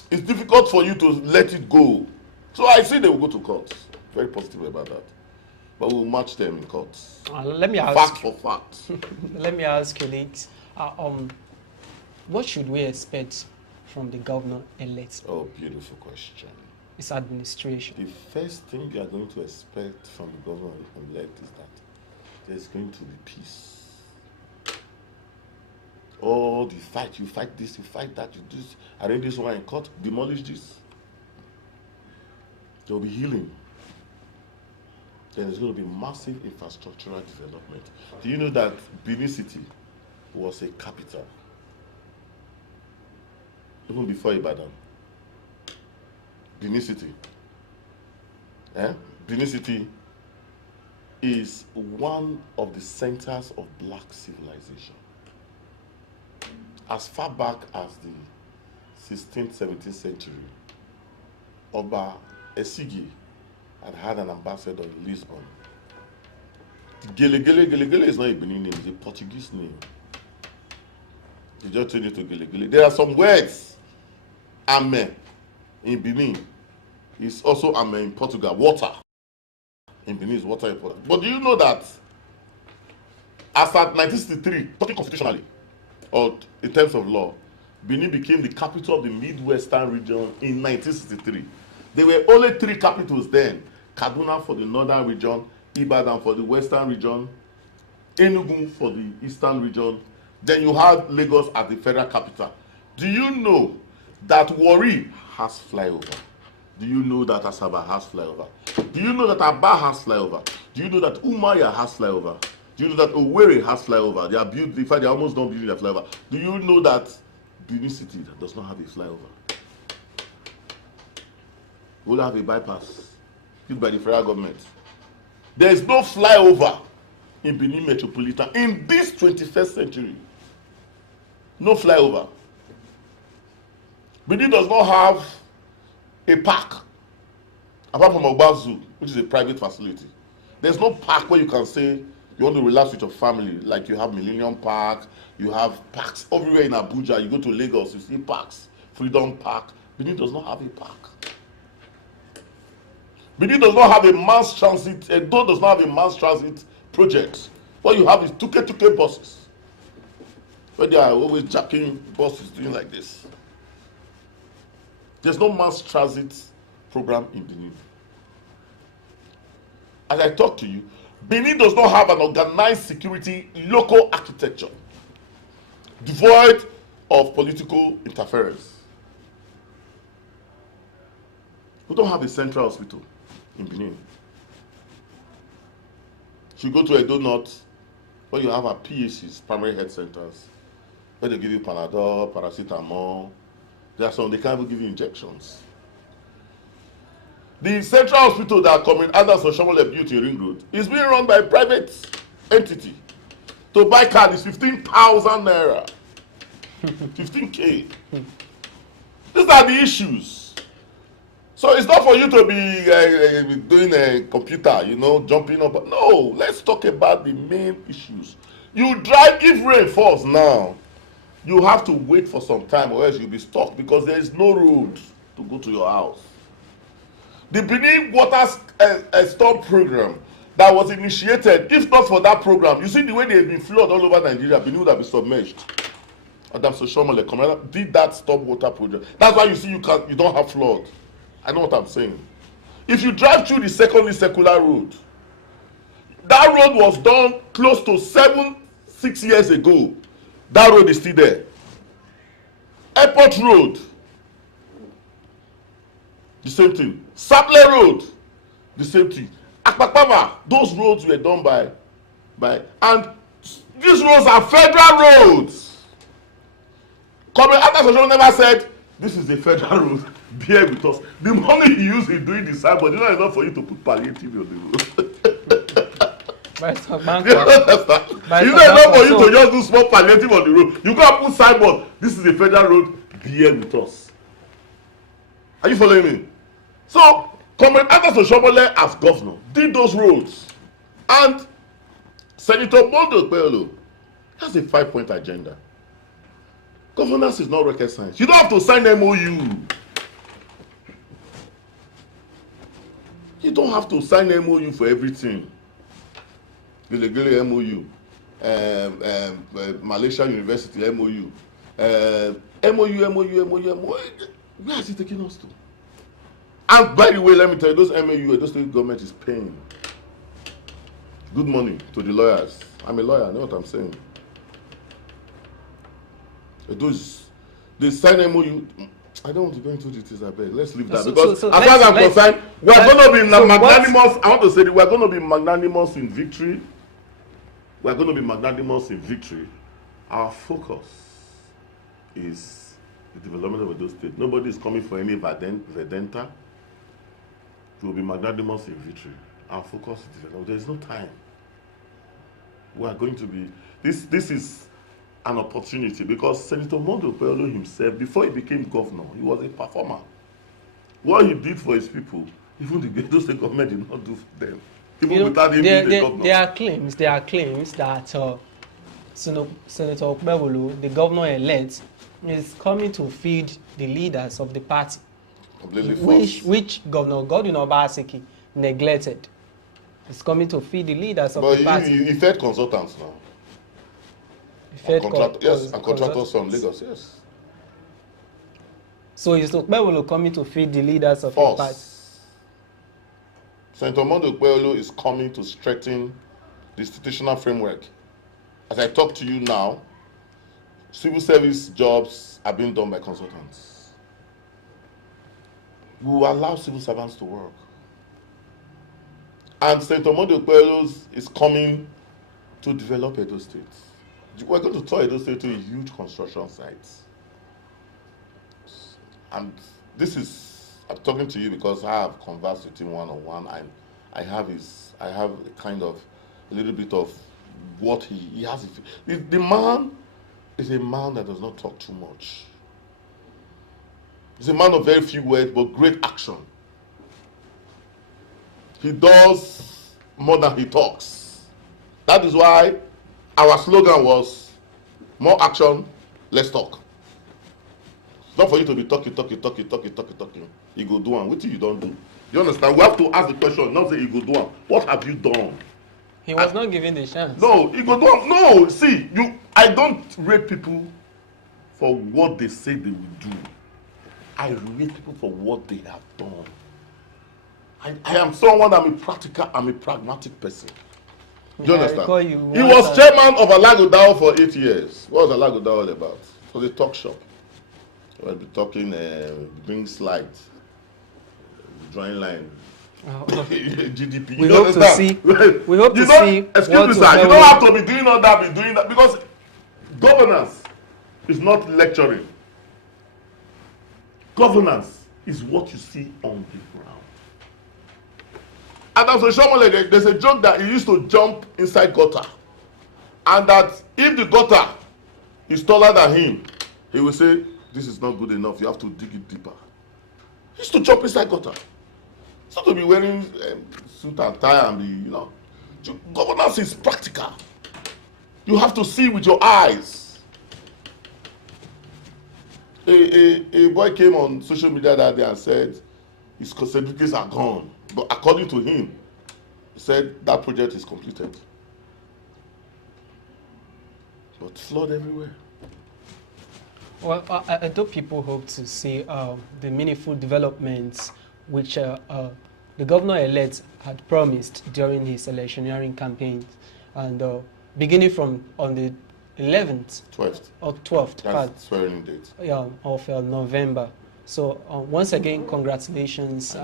it's difficult for you to let it go. So I see they will go to court. Very positive about that. But we'll match them in court. Let me ask. Fact for fact. Let me ask colleagues. What should we expect from the governor-elect? Oh, beautiful question. It's administration. The first thing you are going to expect from the governor-elect is that there's going to be peace. Oh, the fight, you fight this, you fight that, you do this, arrange this one in court, demolish this. There will be healing. Then there's going to be massive infrastructural development. Do you know that Benin City was a capital? Even before Ibadan. Benin City. Benin City is one of the centers of black civilization. As far back as the 16th, 17th century, Oba Esigi had an ambassador in Lisbon. Gele is not a Benin name, it's a Portuguese name. They just change it to gele gele. There are some words. Ame in Benin is also ame in Portugal. Water in Benin is water in Portugal. But do you know that as at 1963, talking constitutionally or in terms of law, Benin became the capital of the Midwestern region in 1963. There were only 3 capitals then: Kaduna for the northern region, Ibadan for the western region, Enugu for the eastern region. Then you had Lagos as the federal capital. Do you know that Warri has flyover? Do you know that Asaba has flyover? Do you know that Aba has flyover? Do you know that Umaya has flyover? Do you know that Owerri has flyover? They are built, in fact, they are almost done building their flyover. Do you know that Benin City does not have a flyover? We will have a bypass built by the federal government. There is no flyover in Benin Metropolitan in this 21st century. No flyover. Benin does not have a park apart from Ogba Zoo, which is a private facility. There's no park where you can say you want to relax with your family, like you have Millennium Park, you have parks everywhere in Abuja. You go to Lagos, you see parks, Freedom Park. Benin does not have a park. Benin does not have a mass transit, Edo does not have a mass transit project. What you have is tuke buses, where they are always jacking buses doing like this. There's no mass transit program in Benin. As I talk to you, Benin does not have an organized security local architecture, devoid of political interference. We don't have a central hospital in Benin. If you go to Edo North, where you have our PHCs, primary health centers, where they give you Panadol, paracetamol. There are some they can't even give you injections. The central hospital that Comrade Adams Oshomole built in Ring Road is being run by a private entity. To buy card is 15,000 naira. 15K. These are the issues. So it's not for you to be doing a computer, you know, jumping up. No, let's talk about the main issues. You drive, if rain falls now, you have to wait for some time or else you'll be stuck because there is no road to go to your house. The Benin Water Storm program that was initiated, if not for that program, you see the way they've been flooded all over Nigeria, Benin would have been submerged. Adams Oshomole Commander did that stop water project. That's why you see you don't have flood. I know what I'm saying. If you drive through the secondary circular road, that road was done close to 6 years ago. That road is still there. Airport Road, the same thing. Saple Road, the same thing. Akpakpama, those roads were done by and these roads are federal roads. Comrade Adams never said this is a federal road. Bear with us. The money you use in doing the signboard is not enough for you to put palliative on the road. It's not enough for you to just do small palliative on the road. You gotta put signboard. This is a federal road. Bear with us. Are you following me? So, Comrade Adams Oshomole as governor did those roads, and Senator Mondo Okpeyolo has a 5-point agenda. Governance is not rocket science. You don't have to sign MOU. You don't have to sign MOU for everything. Gele MOU, Malaysia University MOU, MOU. Where is it taking us to? And by the way, let me tell you, those MOU, those state government is paying good money to the lawyers. I'm a lawyer, I know what I'm saying. They sign MOU. I don't want to go into details, I beg. Let's leave that. Because as far as I'm concerned, we're going to be magnanimous. I want to say that we're going to be magnanimous in victory. We're going to be magnanimous in victory. Our focus is the development of Edo State. Nobody is coming for any vedenta. We will be magnanimous in victory. Our focus is development. There is no time. We are going to be... This is an opportunity because Senator Mondo Okpeyolo himself, before he became governor, he was a performer. What he did for his people, even the Edo State government did not do for them. Even without him being the governor. There are claims that Senator Okpebholo, the governor-elect, is coming to feed the leaders of the party, which Governor Godwin Obaseki neglected. He's coming to feed the leaders of the party. But he fed consultants now. He fed yes, and contractors from Lagos, yes. So is Okpebholo coming to feed the leaders of the party? Senator Monday Okpebholo is coming to strengthen the institutional framework. As I talk to you now, civil service jobs are being done by consultants. We will allow civil servants to work. And Senator Monday Okpebholo is coming to develop Edo State. We're going to tour Edo State to a huge construction site. And this is, I'm talking to you because I have conversed with him one-on-one, and I have a kind of a little bit of what he has. The man is a man that does not talk too much. He's a man of very few words, but great action. He does more than he talks. That is why our slogan was, more action, less talk. It's not for you to be talking. You go do, and what you don't do. You understand? We have to ask the question, not say you go do. What have you done? He was not given the chance. No, you go do. No, see, I don't rate people for what they say they will do. I rate people for what they have done. I am someone, I'm a pragmatic person. Do you understand? He was chairman of Alagodao for 8 years. What was Alagodao all about? It was a talk shop. We'll be talking, bring slides, drawing line, GDP. We hope to see. We hope to see. Excuse me, sir. You don't have to be doing all that, be doing that, because governance is not lecturing. Governance is what you see on the ground. And as a there's a joke that he used to jump inside gutter, and that if the gutter is taller than him, he will say, "This is not good enough. You have to dig it deeper." He used to jump inside gutter. It's not to be wearing suit and tie and be, Governance is practical. You have to see with your eyes. A boy came on social media that day and said his certificates are gone. But according to him, he said that project is completed. But flood everywhere. Well, I thought people hope to see the meaningful developments which the governor-elect had promised during his electioneering campaign, and beginning from on the 11th, 12th, that's swearing date. Of November. So once again, congratulations.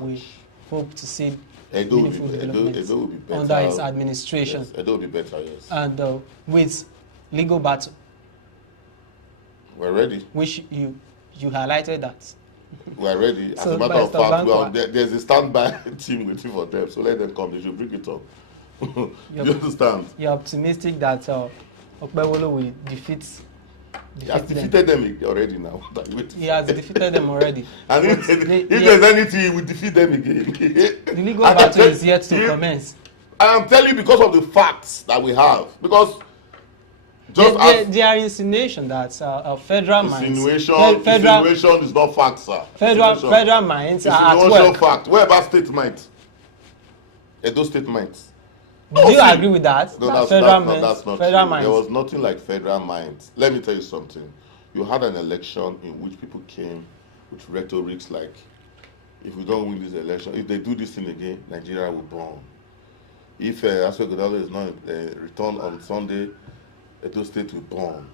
We hope to see meaningful developments under his administration. Yes, Edo will be better, yes. And with legal battle. We're ready. Which you highlighted that. We're ready. As a matter of fact, there's a standby team waiting for them. So let them come. They should bring it up. You understand? You're optimistic that Okpebholo will defeat he has defeated them already now. He has defeated them already. And if there's anything, he will defeat them again. The legal battle is yet to commence. I am telling you because of the facts that we have. Because there are insinuation that federal mines. Insinuation is not fact, sir. Federal mines are at work. Fact. Where about state mines? Edo state mines. Do you agree with that? No, that's not true. There was nothing like federal mines. Let me tell you something. You had an election in which people came with rhetorics like, if we don't win this election, if they do this thing again, Nigeria will burn. If Aswe is not returned on Sunday, Edo State will burn.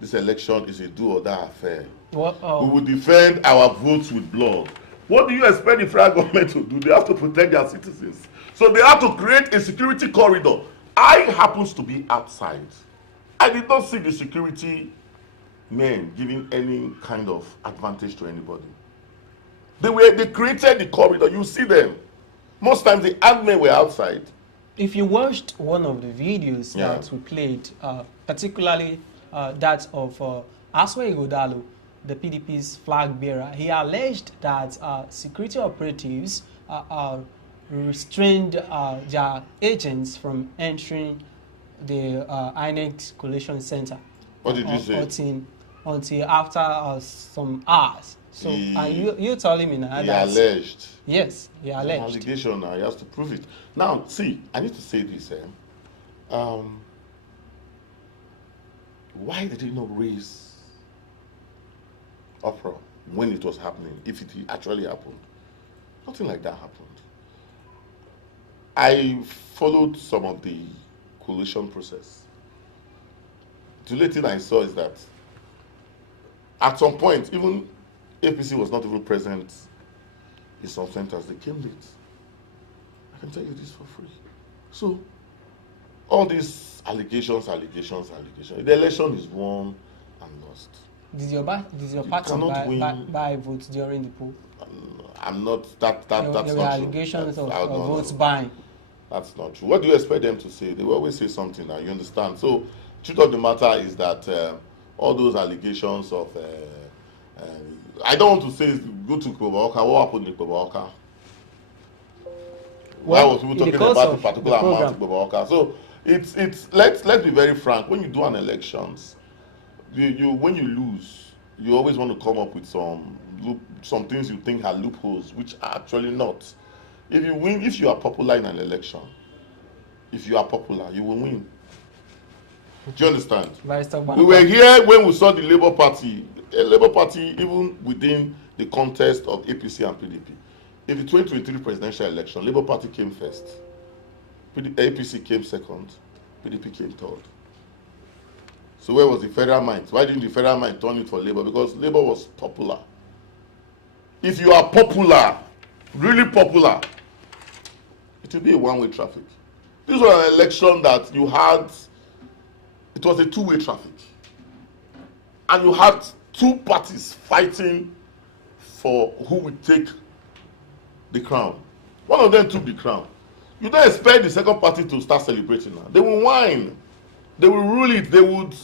This election is a do or die affair. We will defend our votes with blood. What do you expect the federal government to do? They have to protect their citizens. So they have to create a security corridor. I happens to be outside. I did not see the security men giving any kind of advantage to anybody. They created the corridor. You see them. Most times the admin were outside. If you watched one of the videos that we played, particularly that of Aswe Ighodalo, the PDP's flag bearer, he alleged that security operatives restrained their agents from entering the INEC Collation Center. What did you say? Until after some hours. So you telling me now he that alleged. Yes, he alleged. An allegation. He has to prove it. Now, see, I need to say this. Why did he not raise uproar when it was happening? If it actually happened, nothing like that happened. I followed some of the coalition process. The only thing I saw is that at some point, even APC was not even present in some centers. They came late. I can tell you this for free. So, all these allegations. The election is won and lost. Did your party buy votes during the poll? I'm not. That's there not were true. allegations of votes buying. That's not true. What do you expect them to say? They will always say something now, you understand? So, truth of the matter is that all those allegations of, I don't want to say go to Kobaoka. What happened in Kobaoka? Why was people talking about a particular amount of Kobaoka? So, let's be very frank. When you do an elections, when you lose, you always want to come up with some things you think are loopholes, which are actually not. If you win, if you are popular in an election, if you are popular, you will win. Do you understand? We were here when we saw the Labour Party. A Labour Party, even within the contest of APC and PDP. In the 2023 presidential election, Labour Party came first. APC came second. PDP came third. So where was the federal mind? Why didn't the federal mind turn it for Labour? Because Labour was popular. If you are popular, really popular, it will be a one-way traffic. This was an election that you had, it was a two-way traffic. And you had two parties fighting for who would take the crown. One of them took the crown. You don't expect the second party to start celebrating now. They will whine. They will rule it. They would,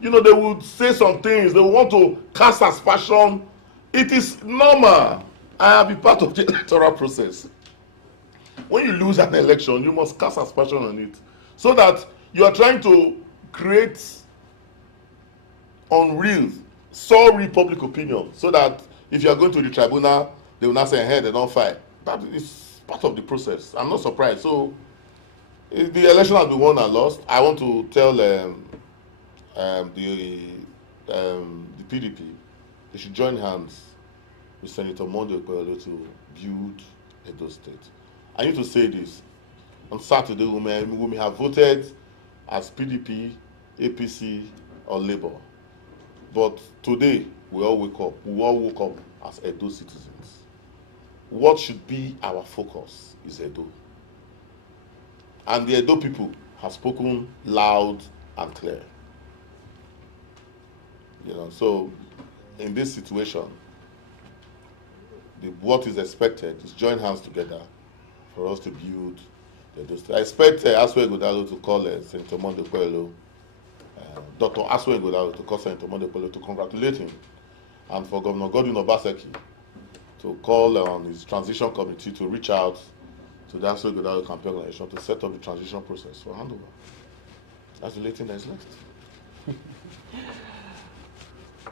they would say some things. They will want to cast aspersion. It is normal. I have been part of the electoral process. When you lose an election, you must cast aspersion on it. So that you are trying to create unreal, sorry public opinion. So that if you are going to the tribunal, they will not say, hey, they don't fight. That is part of the process. I'm not surprised. So, if the election has been won and lost, I want to tell the PDP, they should join hands with Senator Monday Okpeyolo to build Edo State. I need to say this. On Saturday, we may have voted as PDP, APC, or Labour. But today, we all woke up as Edo citizens. What should be our focus is Edo. And the Edo people have spoken loud and clear. So in this situation, what is expected is join hands together for us to build the Edo State. I expect Aswe Godalo to call Senator Monday Okpeyolo, Dr. Aswe Godalo to call Senator Monday Okpeyolo to congratulate him, and for Governor Godwin Obaseki to call on his transition committee to reach out to the Aswe Godalo campaign organization to set up the transition process for handover. That's the only thing that's left.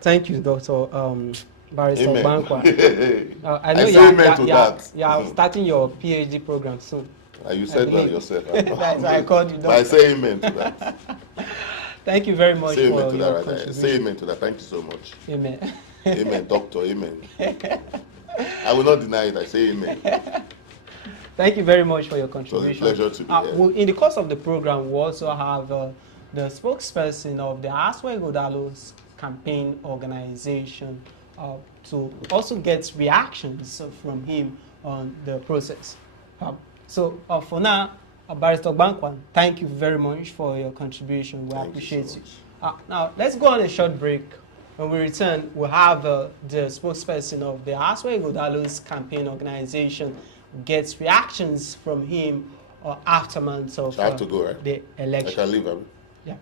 Thank you, Dr. Barrister Bankwa. I know you are starting your PhD program soon. You said that yourself. That's why I called you. But I say amen to that. Thank you very much say for amen to your that, contribution. Say amen to that. Thank you so much. Amen. Amen, doctor. Amen. I will not deny it. I say amen. Thank you very much for your contribution. It was a pleasure to be here. In the course of the program, we also have the spokesperson of the Aswe Godalo's campaign organization to also get reactions from him on the process. So for now, Barrister Bankwan, thank you very much for your contribution. We appreciate you. Now, let's go on a short break. When we return, we'll have the spokesperson of the Aswe Godalo's campaign organization gets reactions from him or aftermath of I have to go, right? the election. I can leave, Abby? Yeah.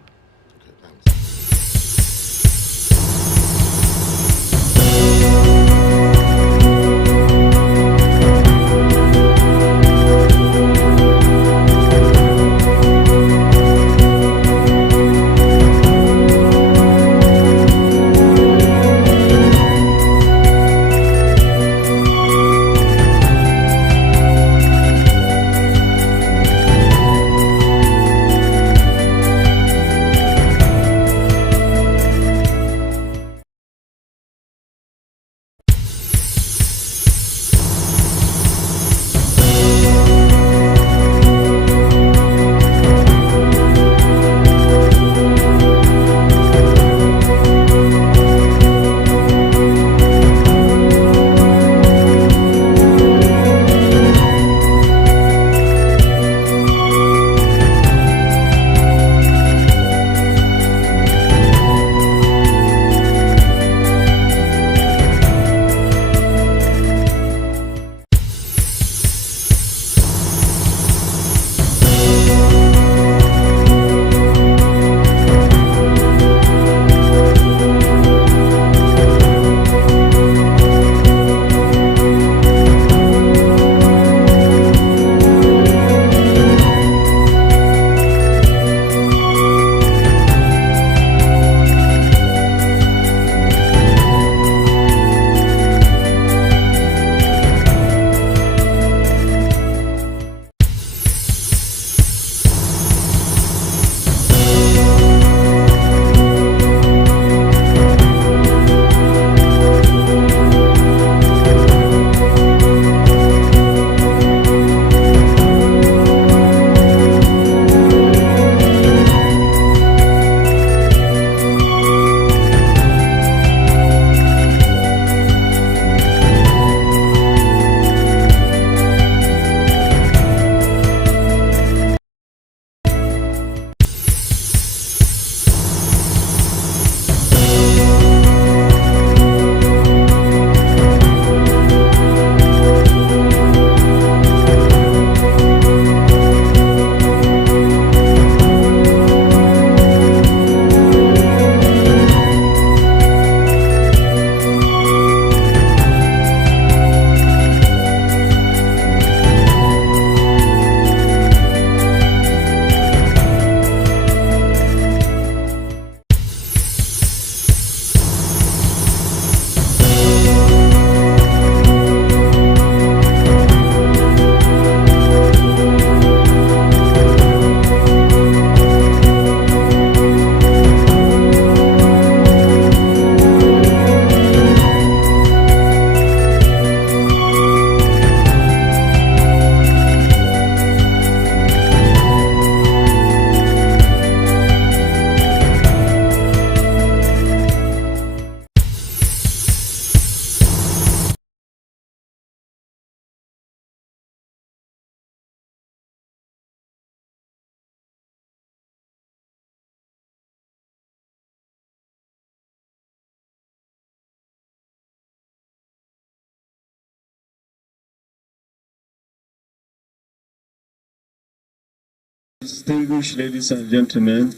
Distinguished ladies and gentlemen,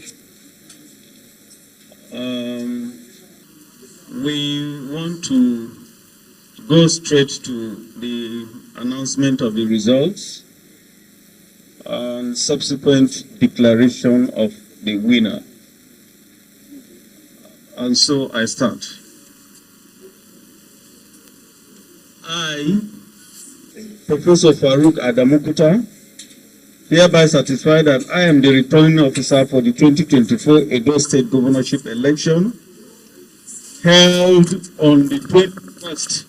we want to go straight to the announcement of the results and subsequent declaration of the winner. And so I start. I, Professor Farouk Adamukuta, hereby certify that I am the returning officer for the 2024 Edo State Governorship election held on the 21st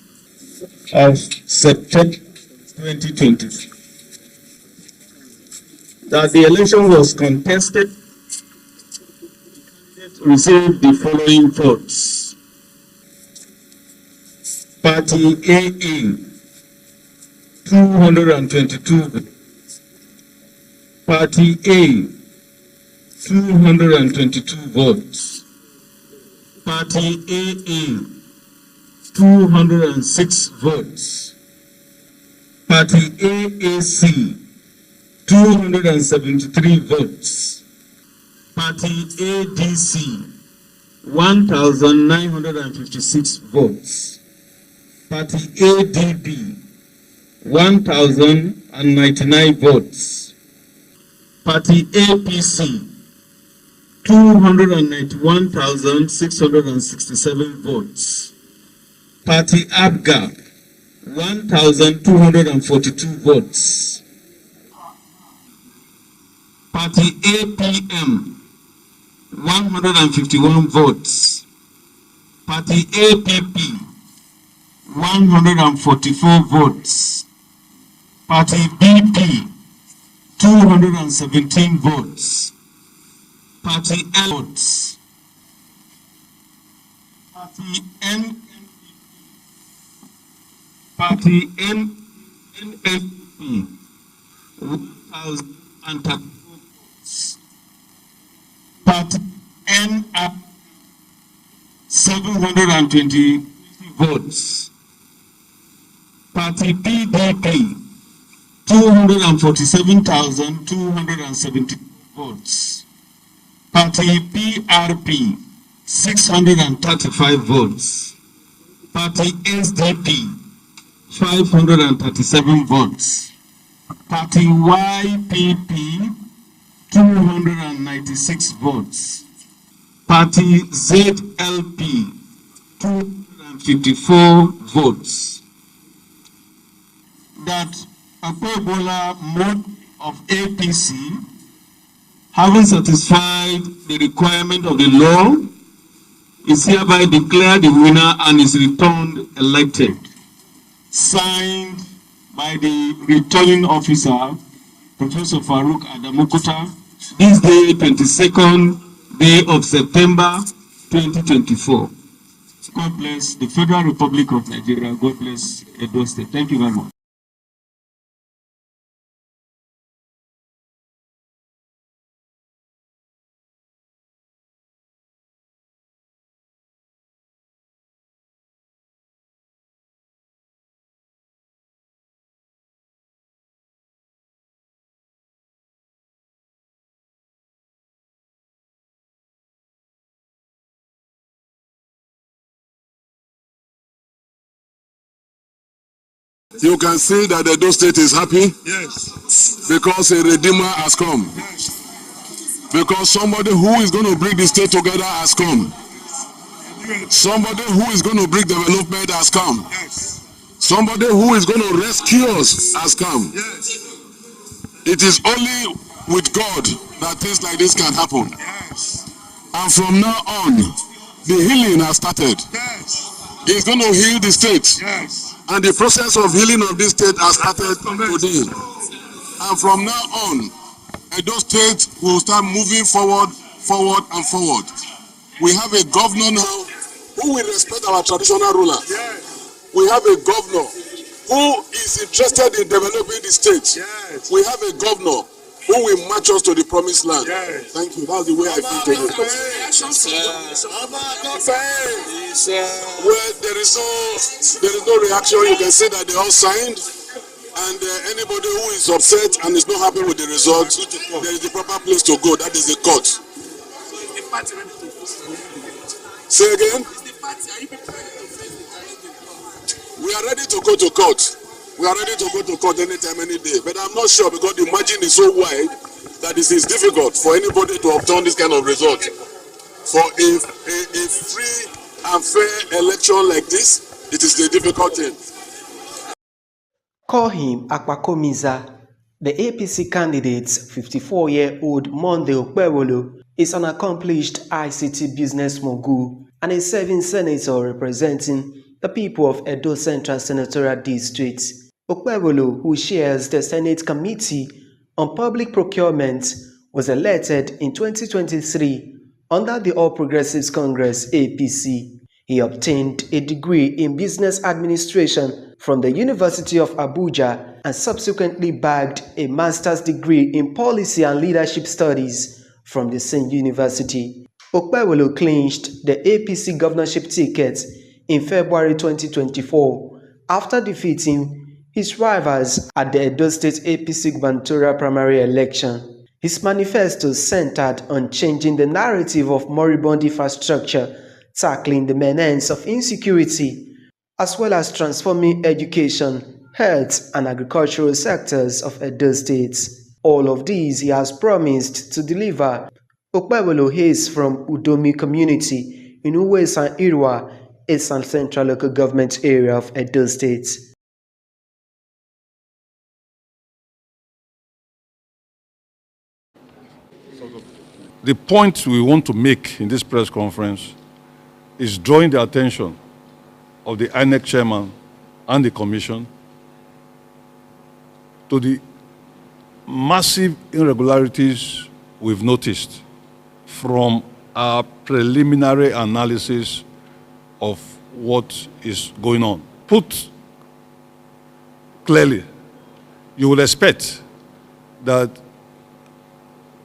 of September 2020. That the election was contested, received the following votes. Party AA, 222. Party A, 222 votes. Party AA, 206 votes. Party AAC, 273 votes. Party ADC, 1,956 votes. Party ADB, 1,099 votes. Party APC, 291,667 votes. Party ABGA, 1,242 votes. Party APM, 151 votes. Party APP, 144 votes. Party BP, 217 votes. Party L votes. Party N. Party NNP, 1,034 votes. Party NAP, 720 votes. Party PDP, 247,270 votes. Party PRP, 635 votes. Party SDP, 537 votes. Party YPP, 296 votes. Party ZLP, 254 votes. That Akpebola mode of APC, having satisfied the requirement of the law, is hereby declared the winner and is returned elected. Signed by the returning officer, Professor Farouk Adamukuta, this day, 22nd day of September 2024. God bless the Federal Republic of Nigeria. God bless Edo State. Thank you very much. You can see that the Edo State is happy. Yes. Because a Redeemer has come. Yes. Because somebody who is going to bring the state together has come. Somebody who is going to bring development has come. Yes. Somebody who is going to rescue us has come. Yes. It is only with God that things like this can happen. Yes. And from now on, the healing has started. Yes. He's going to heal the state. Yes. And the process of healing of this state has started today. And from now on, Edo State will start moving forward. We have a governor now who will respect our traditional rulers. Yes. We have a governor who is interested in developing the state. Yes. We have a governor who will march us to the promised land. Yes. Thank you. That's the way I feel today. Well, there is no reaction. You can see that they all signed. And anybody who is upset and is not happy with the result, there is the proper place to go. That is the court. Say again? We are ready to go to court. We are ready to go to court anytime, any day. But I'm not sure because the margin is so wide that it is difficult for anybody to obtain this kind of result. For a free and fair election like this, it is the difficult thing. Call him Akpakomiza. The APC candidate's 54-year-old Monday Okpebholo is an accomplished ICT business mogul and a serving senator representing the people of Edo Central Senatorial District. Okpebholo, who chairs the Senate Committee on Public Procurement, was elected in 2023 under the All Progressives Congress APC. He obtained a degree in business administration from the University of Abuja and subsequently bagged a master's degree in policy and leadership studies from the same university. Okpebholo clinched the APC governorship ticket in February 2024 after defeating his rivals at the Edo State APC gubernatorial primary election. His manifesto centered on changing the narrative of moribund infrastructure, tackling the menace of insecurity, as well as transforming education, health, and agricultural sectors of Edo State. All of these he has promised to deliver. Okpebholo hails from Udomi community in Uwesan Irwa, a Central local government area of Edo State. The point we want to make in this press conference is drawing the attention of the INEC chairman and the commission to the massive irregularities we've noticed from our preliminary analysis of what is going on. Put clearly, you will expect that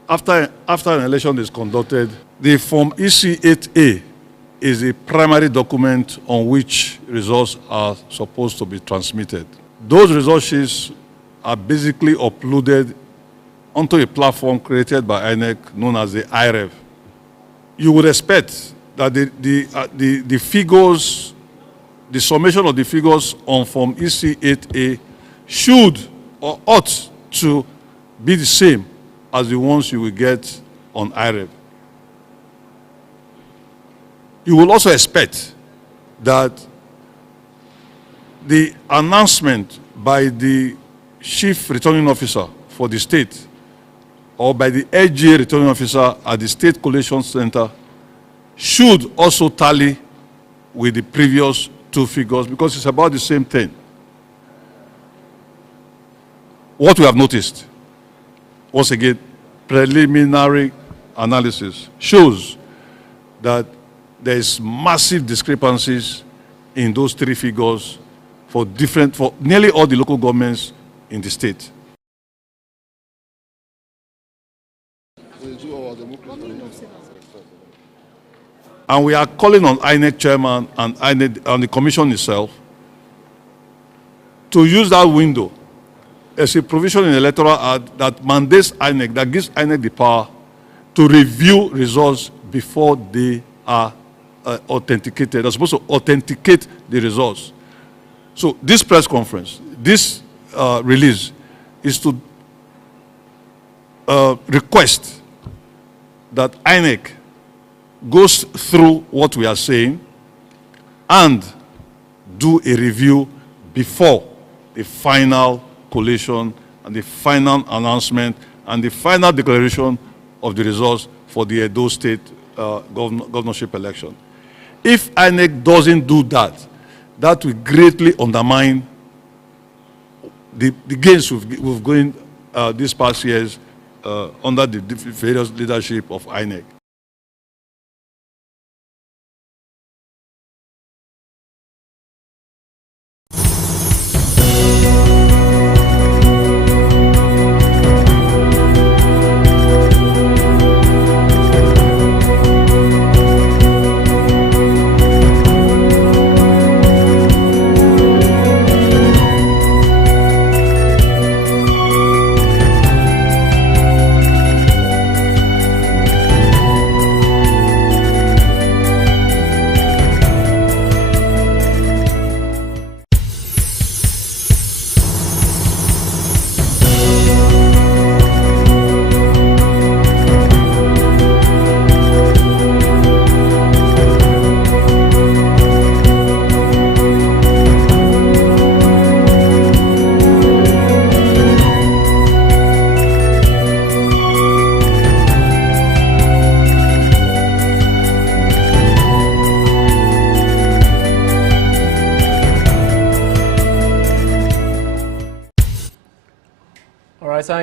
after an election is conducted, the Form EC8A is a primary document on which results are supposed to be transmitted. Those result sheets are basically uploaded onto a platform created by INEC known as the IREV. You would expect that the figures, the summation of the figures on Form EC8A should or ought to be the same as the ones you will get on IREV. You will also expect that the announcement by the Chief Returning Officer for the state or by the LGA Returning Officer at the State Collation Center should also tally with the previous two figures because it's about the same thing. What we have noticed, once again, preliminary analysis shows that there is massive discrepancies in those three figures for nearly all the local governments in the state. And we are calling on INEC chairman and the commission itself to use that window as a provision in the Electoral Act that mandates INEC, that gives INEC the power to review results before they are authenticated. They're supposed to authenticate the results. So this press conference, this release is to request that INEC goes through what we are saying and do a review before the final collation and the final announcement and the final declaration of the results for the Edo State governorship election. If INEC doesn't do that, that will greatly undermine the gains we've gained these past years under the various leadership of INEC.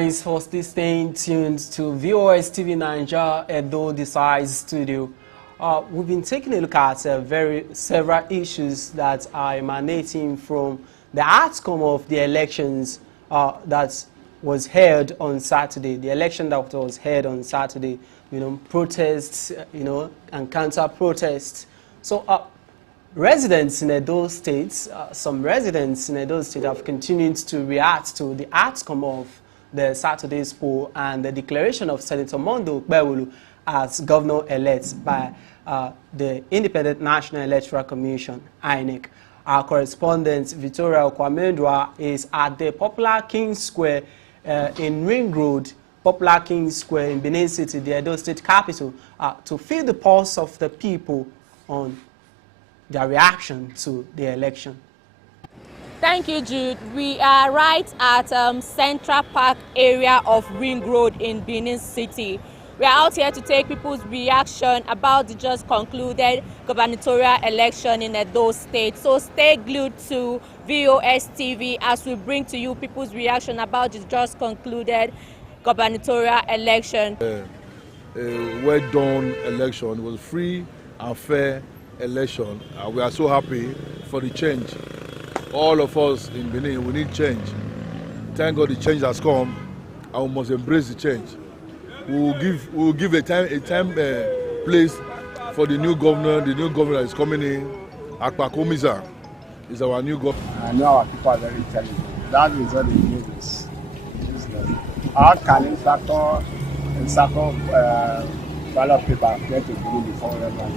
Thanks for staying tuned to VOS TV Nigeria Edo Decides Studio. We've been taking a look at several issues that are emanating from the outcome of the elections that was held on Saturday. The election that was held on Saturday, protests, and counter-protests. So residents in Edo State, some residents in Edo State have continued to react to the outcome of the Saturday's poll and the declaration of Senator Monday Okpebholo as governor-elect by the Independent National Electoral Commission, INEC. Our correspondent, Victoria Okwamendwa, is at the popular King Square in Ring Road, popular King Square in Benin City, the Edo State capital, to feel the pulse of the people on their reaction to the election. Thank you, Jude. We are right at Central Park area of Ring Road in Benin City. We are out here to take people's reaction about the just concluded gubernatorial election in Edo State. So stay glued to VOS TV as we bring to you people's reaction about the just concluded gubernatorial election. A well-done election. It was a free and fair election. We are so happy for the change. All of us in Benin, we need change. Thank God the change has come, and we must embrace the change. We will give a time place for the new governor. The new governor that is coming in, Akpakomiza, is our new governor. I know our people are very intelligent. That is what they need is useless. How can in ballot paper get to Benin before everyone?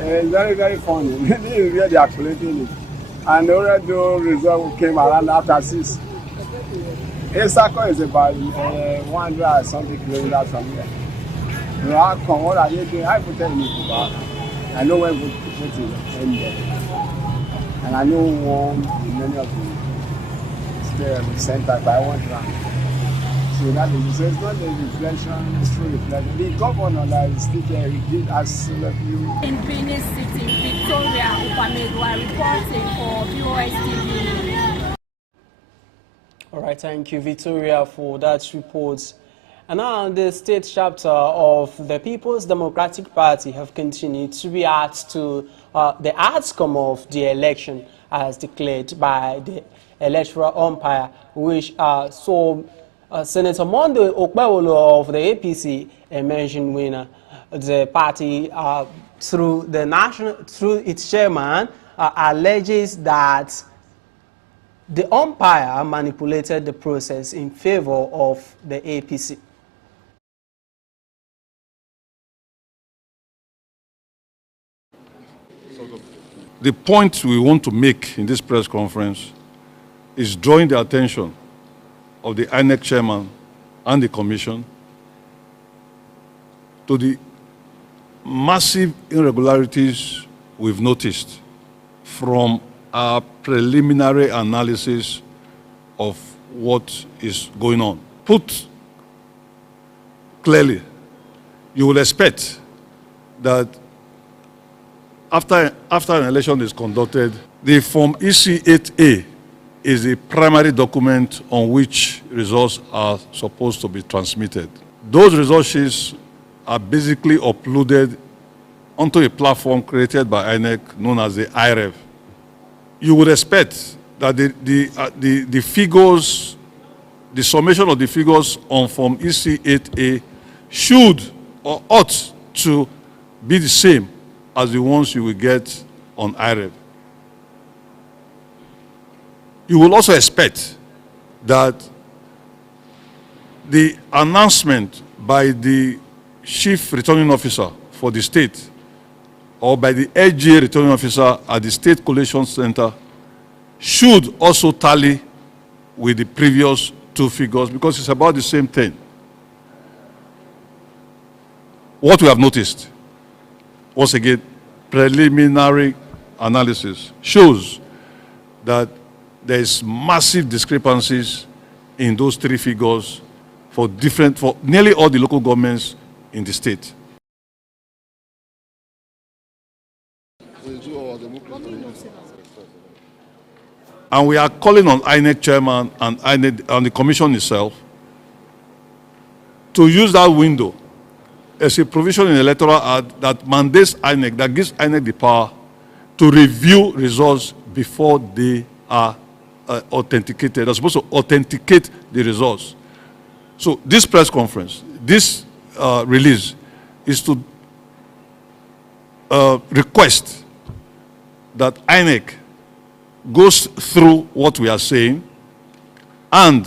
It's very, very funny. This is where they are collecting it. And the already result came around after 6. Isako is about 100 something kilometers from here. How come? What are you doing? I put tell me about. I know where we put it in there. And I know one in many of the center by 1 round. So that is, so it's not a reflection, it's true reflection. The governor that is still there, he did as you. In Benin City, Victoria Upamedwa reporting for VOS TV. All right, thank you, Victoria, for that report. And now the state chapter of the People's Democratic Party have continued to react to the outcome of the election as declared by the electoral umpire, which saw Senator Monday Okpebholo of the APC emerging winner. The party, through its chairman, alleges that the umpire manipulated the process in favor of the APC. The point we want to make in this press conference is drawing the attention of the INEC chairman and the commission to the massive irregularities we've noticed from our preliminary analysis of what is going on. Put clearly, you will expect that after an election is conducted, the Form EC8A is the primary document on which results are supposed to be transmitted. Those results sheets are basically uploaded onto a platform created by INEC known as the IREV. You would expect that the figures, the summation of the figures on Form EC8A should or ought to be the same as the ones you will get on IREV. You will also expect that the announcement by the chief returning officer for the state or by the LGA returning officer at the State Collation Center should also tally with the previous two figures because it's about the same thing. What we have noticed, once again, preliminary analysis shows that there is massive discrepancies in those three figures for nearly all the local governments in the state. And we are calling on INEC chairman and the commission itself to use that window. There's a provision in the Electoral Act that mandates INEC, that gives INEC the power to review results before they are authenticated. They're supposed to authenticate the results. So this press conference, this release, is to request that INEC goes through what we are saying and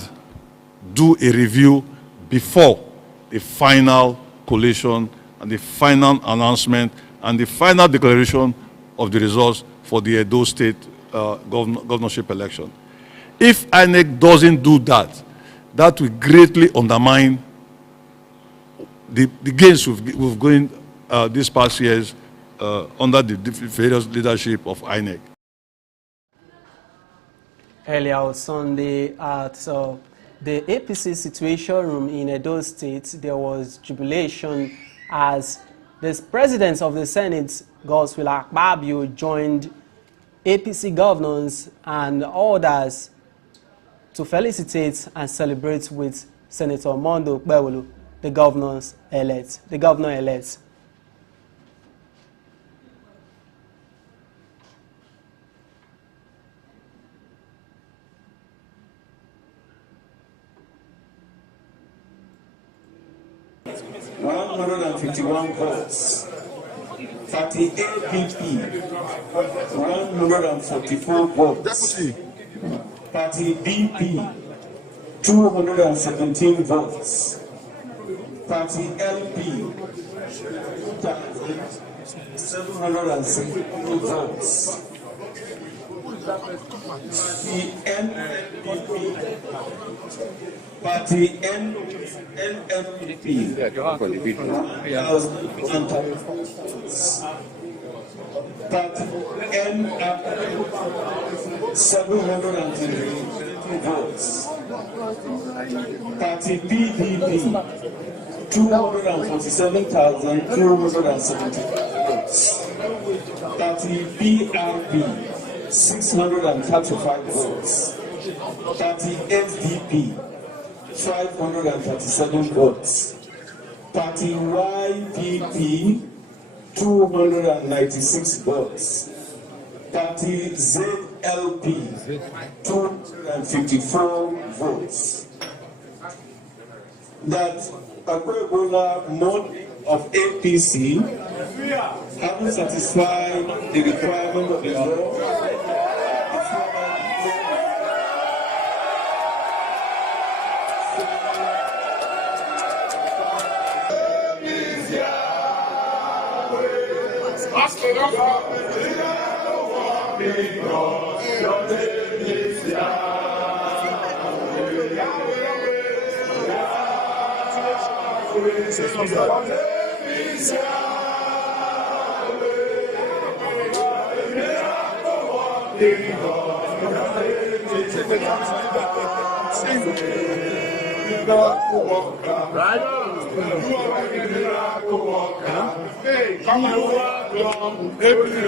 do a review before the final collation and the final announcement and the final declaration of the results for the Edo State governorship election. If INEC doesn't do that, that will greatly undermine the gains we've gained these past years under the various leadership of INEC. Earlier on Sunday at the APC Situation Room in Edo State, there was jubilation as the President of the Senate, Godswill Akpabio, joined APC governors and others to felicitate and celebrate with Senator Mondo Okpebholo, the governor-elect. $151 votes, 38 PP, 144 votes, 30 BP, 217 votes, 30 LP, 760 votes, 30 NPP, Party NMPP, 1,000 votes. Party NAP, 720 votes. Party PDP, 247,270 votes. Party BRP, 635 votes. Party SDP, 537 votes. Party YPP, 296 votes. Party ZLP, 254 votes. That Okpebholo mode of APC, having satisfied the requirement of the law,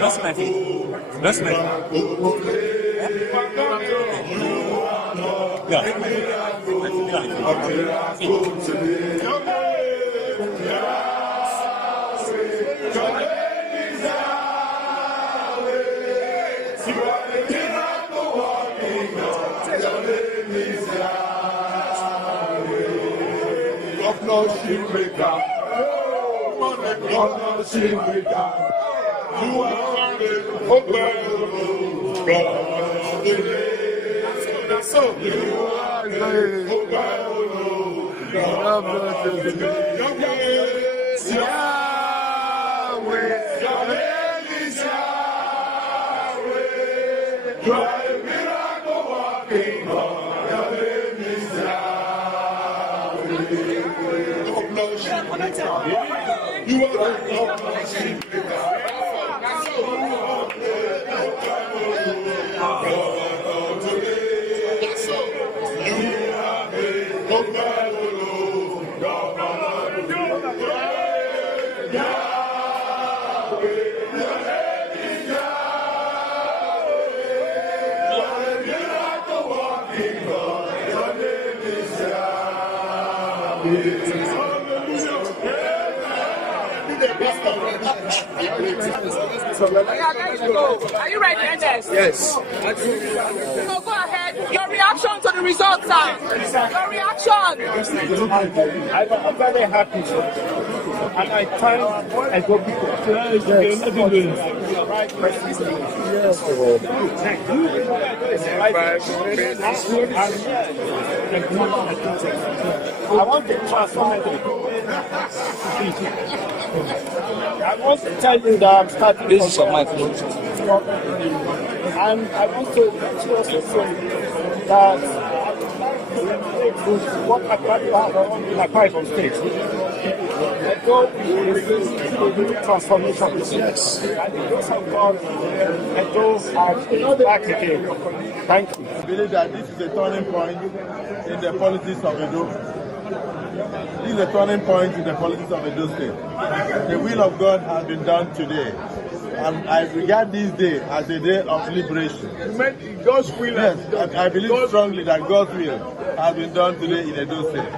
Lost my phone. Lost my phone. You are the Okpebholo God. So you are the Okpebholo God. Yahweh, your name is Yahweh. You are a miracle working God. Your name is Yahweh. You are the Your name is Yahweh. Are you ready, Ernest? Yes. So go ahead. Your reaction to the results, sir. Your reaction. I'm very happy. And I thank Edo people. I want to transform it. I want to tell you that I'm starting this is my and I want to also say that what I value have in a private state. Edo is transformation. Yes. And because of God, Edo are back again. Thank you. I believe that this is a turning point in the politics of Edo. This is a turning point in the politics of Edo State. The will of God has been done today. And I regard this day as a day of liberation. God's will. Yes, I believe strongly that God's will has been done today in Edo State.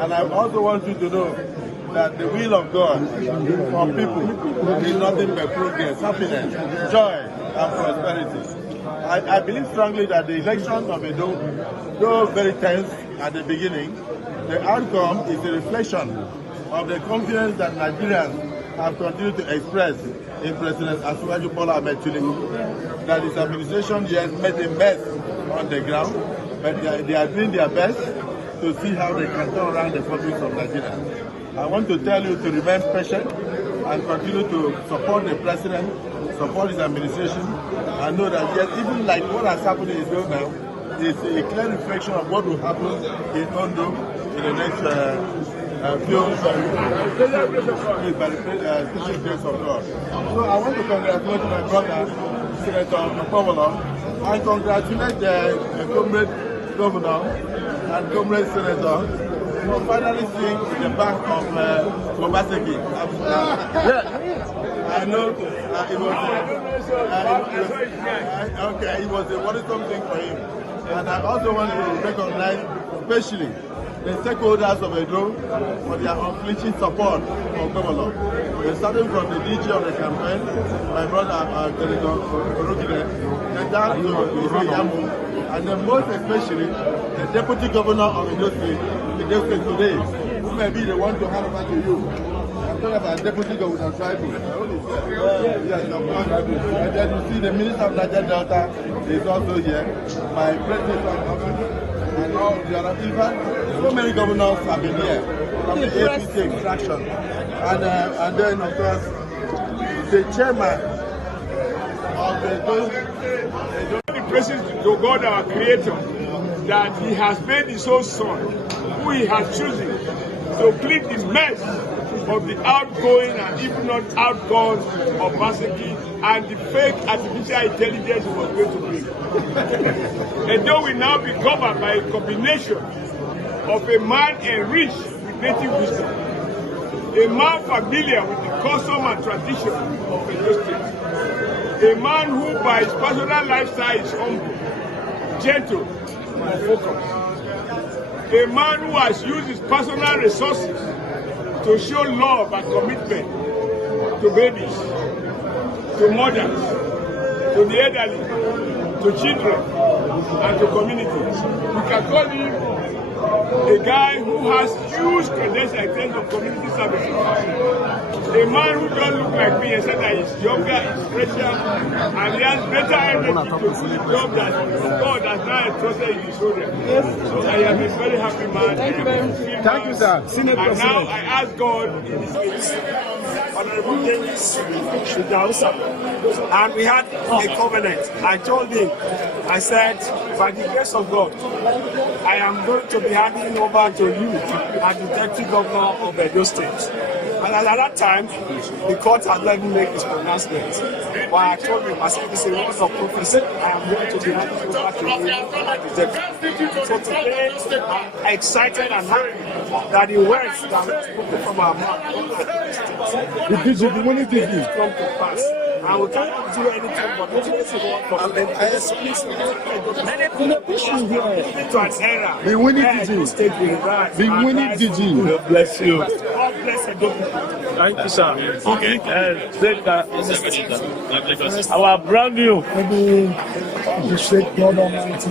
And I also want you to know that the will of God for people is nothing but progress, happiness, joy, and prosperity. I believe strongly that the election of Edo, though very tense at the beginning, the outcome is a reflection of the confidence that Nigerians have continued to express in President Asiwaju Bola Ahmed Tinubu, that his administration has made a mess on the ground, but they are doing their best to see how they can turn around the politics of Nigeria. I want to tell you to remain patient and continue to support the president, support his administration, and know that yes, even like what has happened in Edo now, is a clear reflection of what will happen in Ondo in the next few by the special grace of God. So I want to congratulate my brother, Senator Mokowolo, and congratulate the comrade governor and comrade senator for finally seeing the back of Obaseki. I know it was a worrisome thing for him. And I also want to recognize especially the stakeholders of Edo for their unflinching support for governor. Starting from the DG of the campaign, my brother Senator Orogide, and down to Mr. Yamu, and then most especially the Deputy Governor of Edo State today, who may be the one to hand over to you. I'm talking about Deputy Governor Tribal. Yes, of course. And then you see the Minister of Niger Delta is also here. My president of office and all the other even so many governors have been here from the APC extraction. And then of course the chairman of the praises to God our Creator that He has made His own Son, who He has chosen to clean the mess of the outgoing and even not outgone of Baseki and the fake artificial intelligence he was going to bring. Edo will now be governed by a combination of a man enriched with native wisdom, a man familiar with the custom and tradition of Edo State, a man who by his personal lifestyle is humble, gentle, and focused, a man who has used his personal resources to show love and commitment to babies, to mothers, to the elderly, to children, and to communities. We can call him a guy who has huge credentials in terms of community services. A man who don't look like me except that he's younger, he's fresher, and he has better energy to do the job that God has now entrusted in his children. So I am a very happy man. Thank you, sir. And now I ask God in this case. Honorable Davis and we had a covenant. I told him, I said, by the grace of God, I am going to be handing over to you as the Deputy Governor of Edo State. And at that time, the court had let me make his pronouncement. But I told him, I said, this is a word of prophecy. I am going to be handing over to you as the Deputy. So today, I'm excited and happy that the words that were spoken from our mouth, the winning DG, come to pass. And we cannot do anything but to an era. The winning DG. The winning DG. God bless you. bless you. Thank you, sir. Okay. Our brand new. Maybe appreciate God Almighty.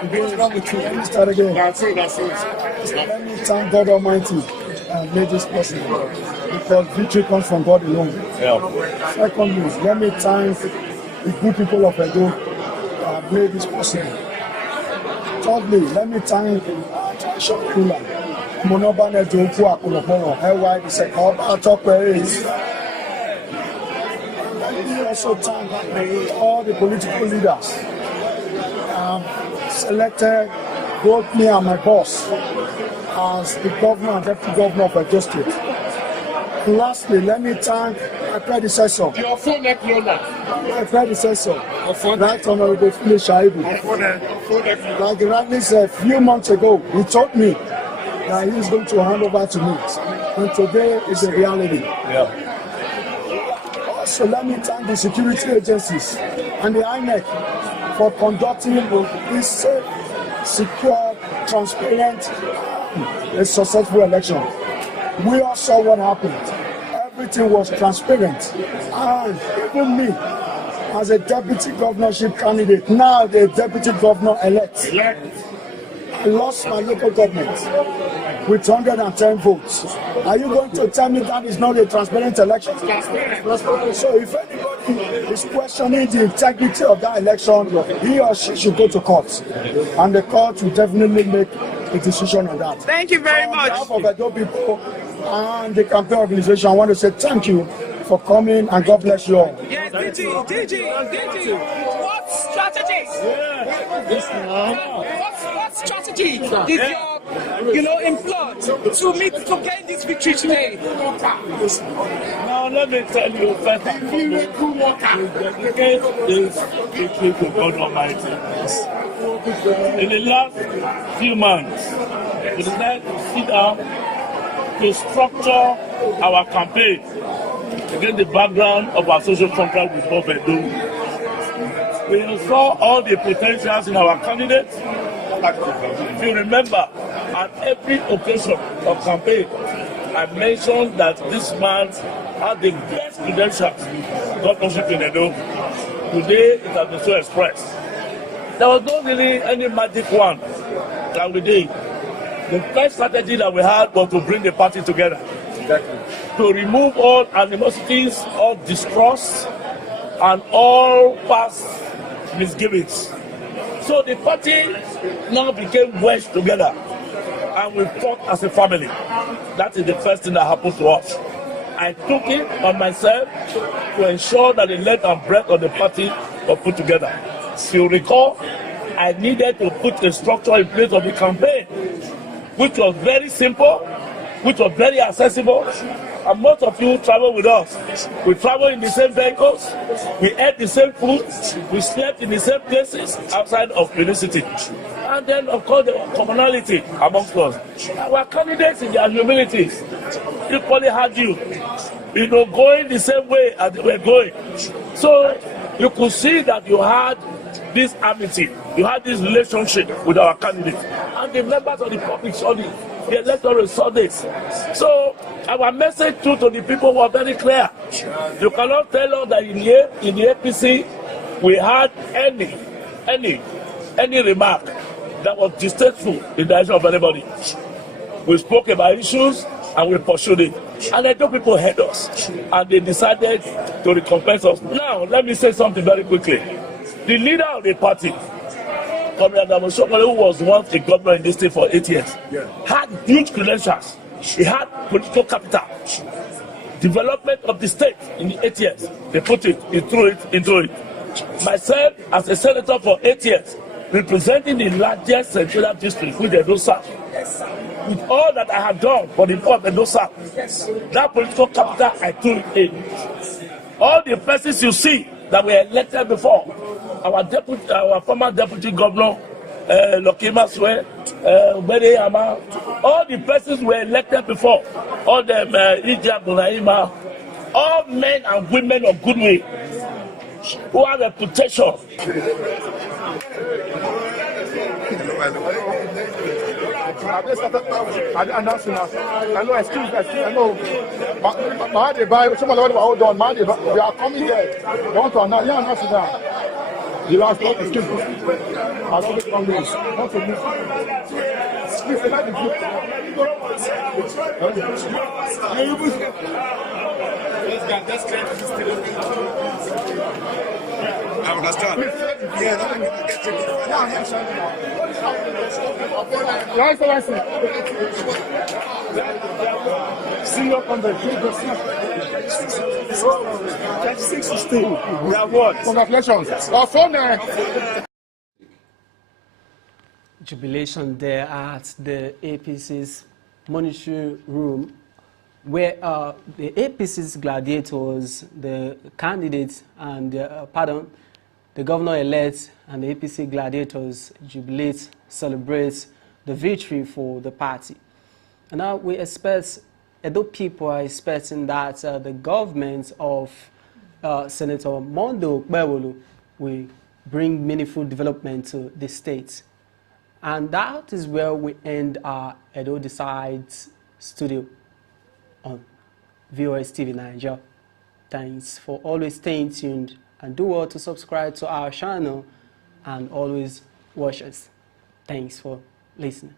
Let me start again. Let me thank God Almighty and made this possible, because victory comes from God alone. Yeah. Secondly, let me thank the good people of Edo that made this possible. Thirdly, let me thank Tradition Ruler Monobane Joku Akuloporo, LY the second, top praise. Let me also thank all the political leaders selected both me and my boss as the governor and deputy governor of Edo State. And lastly, let me thank my predecessor. Your phone neck loader. My predecessor, Right Honorable Philip Shaibu. Like rightly said, a few months ago, he told me that he is going to hand over to me. And today is a reality. Yeah. Also, let me thank the security agencies and the INEC for conducting this safe, secure, transparent, a successful election. We all saw what happened. Everything was transparent. And even me, as a deputy governorship candidate, now the deputy governor-elect, I lost my local government with 110 votes. Are you going to tell me that is not a transparent election? So if anybody is questioning the integrity of that election, he or she should go to court. And the court will definitely make a decision on that. Thank you very much. On behalf of Edo people and the campaign organization, I want to say thank you for coming and God bless you all. Yes, DG, what strategies? What strategy did you employ to gain this victory today? Now let me tell you first and foremost, dedicate this victory to God Almighty. In the last few months, we decided to sit down to structure our campaign against the background of our social contract with Bob Edo. We saw all the potentials in our candidates. If you remember, at every occasion of campaign, I mentioned that this man had the best credentials governorship in Edo. Today, it has been so expressed. There was not really any magic one that we did. The first strategy that we had was to bring the party together. To remove all animosities, all distrust, and all past misgivings. So the party now became wedged together, and we fought as a family. That is the first thing that happened to us. I took it on myself to ensure that the length and breadth of the party were put together. If you recall, I needed to put a structure in place of the campaign, which was very simple, which was very accessible, and most of you travel with us. We travel in the same vehicles, we ate the same food, we slept in the same places outside of university. And then, of course, the commonality amongst us. Our candidates in their humility equally had you, going the same way as they were going. So you could see that you had this amity, you had this relationship with our candidates, and the members of the public saw this, the electorate saw this. So our message to the people was very clear. You cannot tell us that in the APC we had any remark that was distasteful in the direction of anybody. We spoke about issues and we pursued it. And I know people heard us and they decided to recompense us. Now, let me say something very quickly. The leader of the party, Comrade Adamosokole, who was once a governor in this state for 8 years, had huge credentials. He had political capital. Development of the state in the 8 years, they put it, he threw it into it. Myself, as a senator for 8 years, representing the largest central district with Edo South, with all that I have done for the people of Edo South, that political capital I threw it in. All the persons you see that were elected before, our former deputy governor, Lokima Swe, Bede Yama, all the persons were elected before, all them Ija Bunaima, all men and women of goodwill who have a reputation announcing us. I know, excuse, I know. Man, they buy, someone already hold on, man, they are coming there. They want to announce, yeah, announce it now. The last one, excuse me. I don't get Congress. Not to move. Please, let me do I understand. Your Excellency. Senior conduct. 16. We have what? Congratulations. Jubilation there at the APC's monetary room, where the APC's gladiators, the candidates, and the governor-elect and the APC gladiators jubilate, celebrate the victory for the party. And now we expect, Edo people are expecting that the government of Senator Monday Okpebholo will bring meaningful development to the state. And that is where we end our Edo Decides studio on VOS TV Nigeria. Thanks for always staying tuned, and do well to subscribe to our channel and always watch us. Thanks for listening.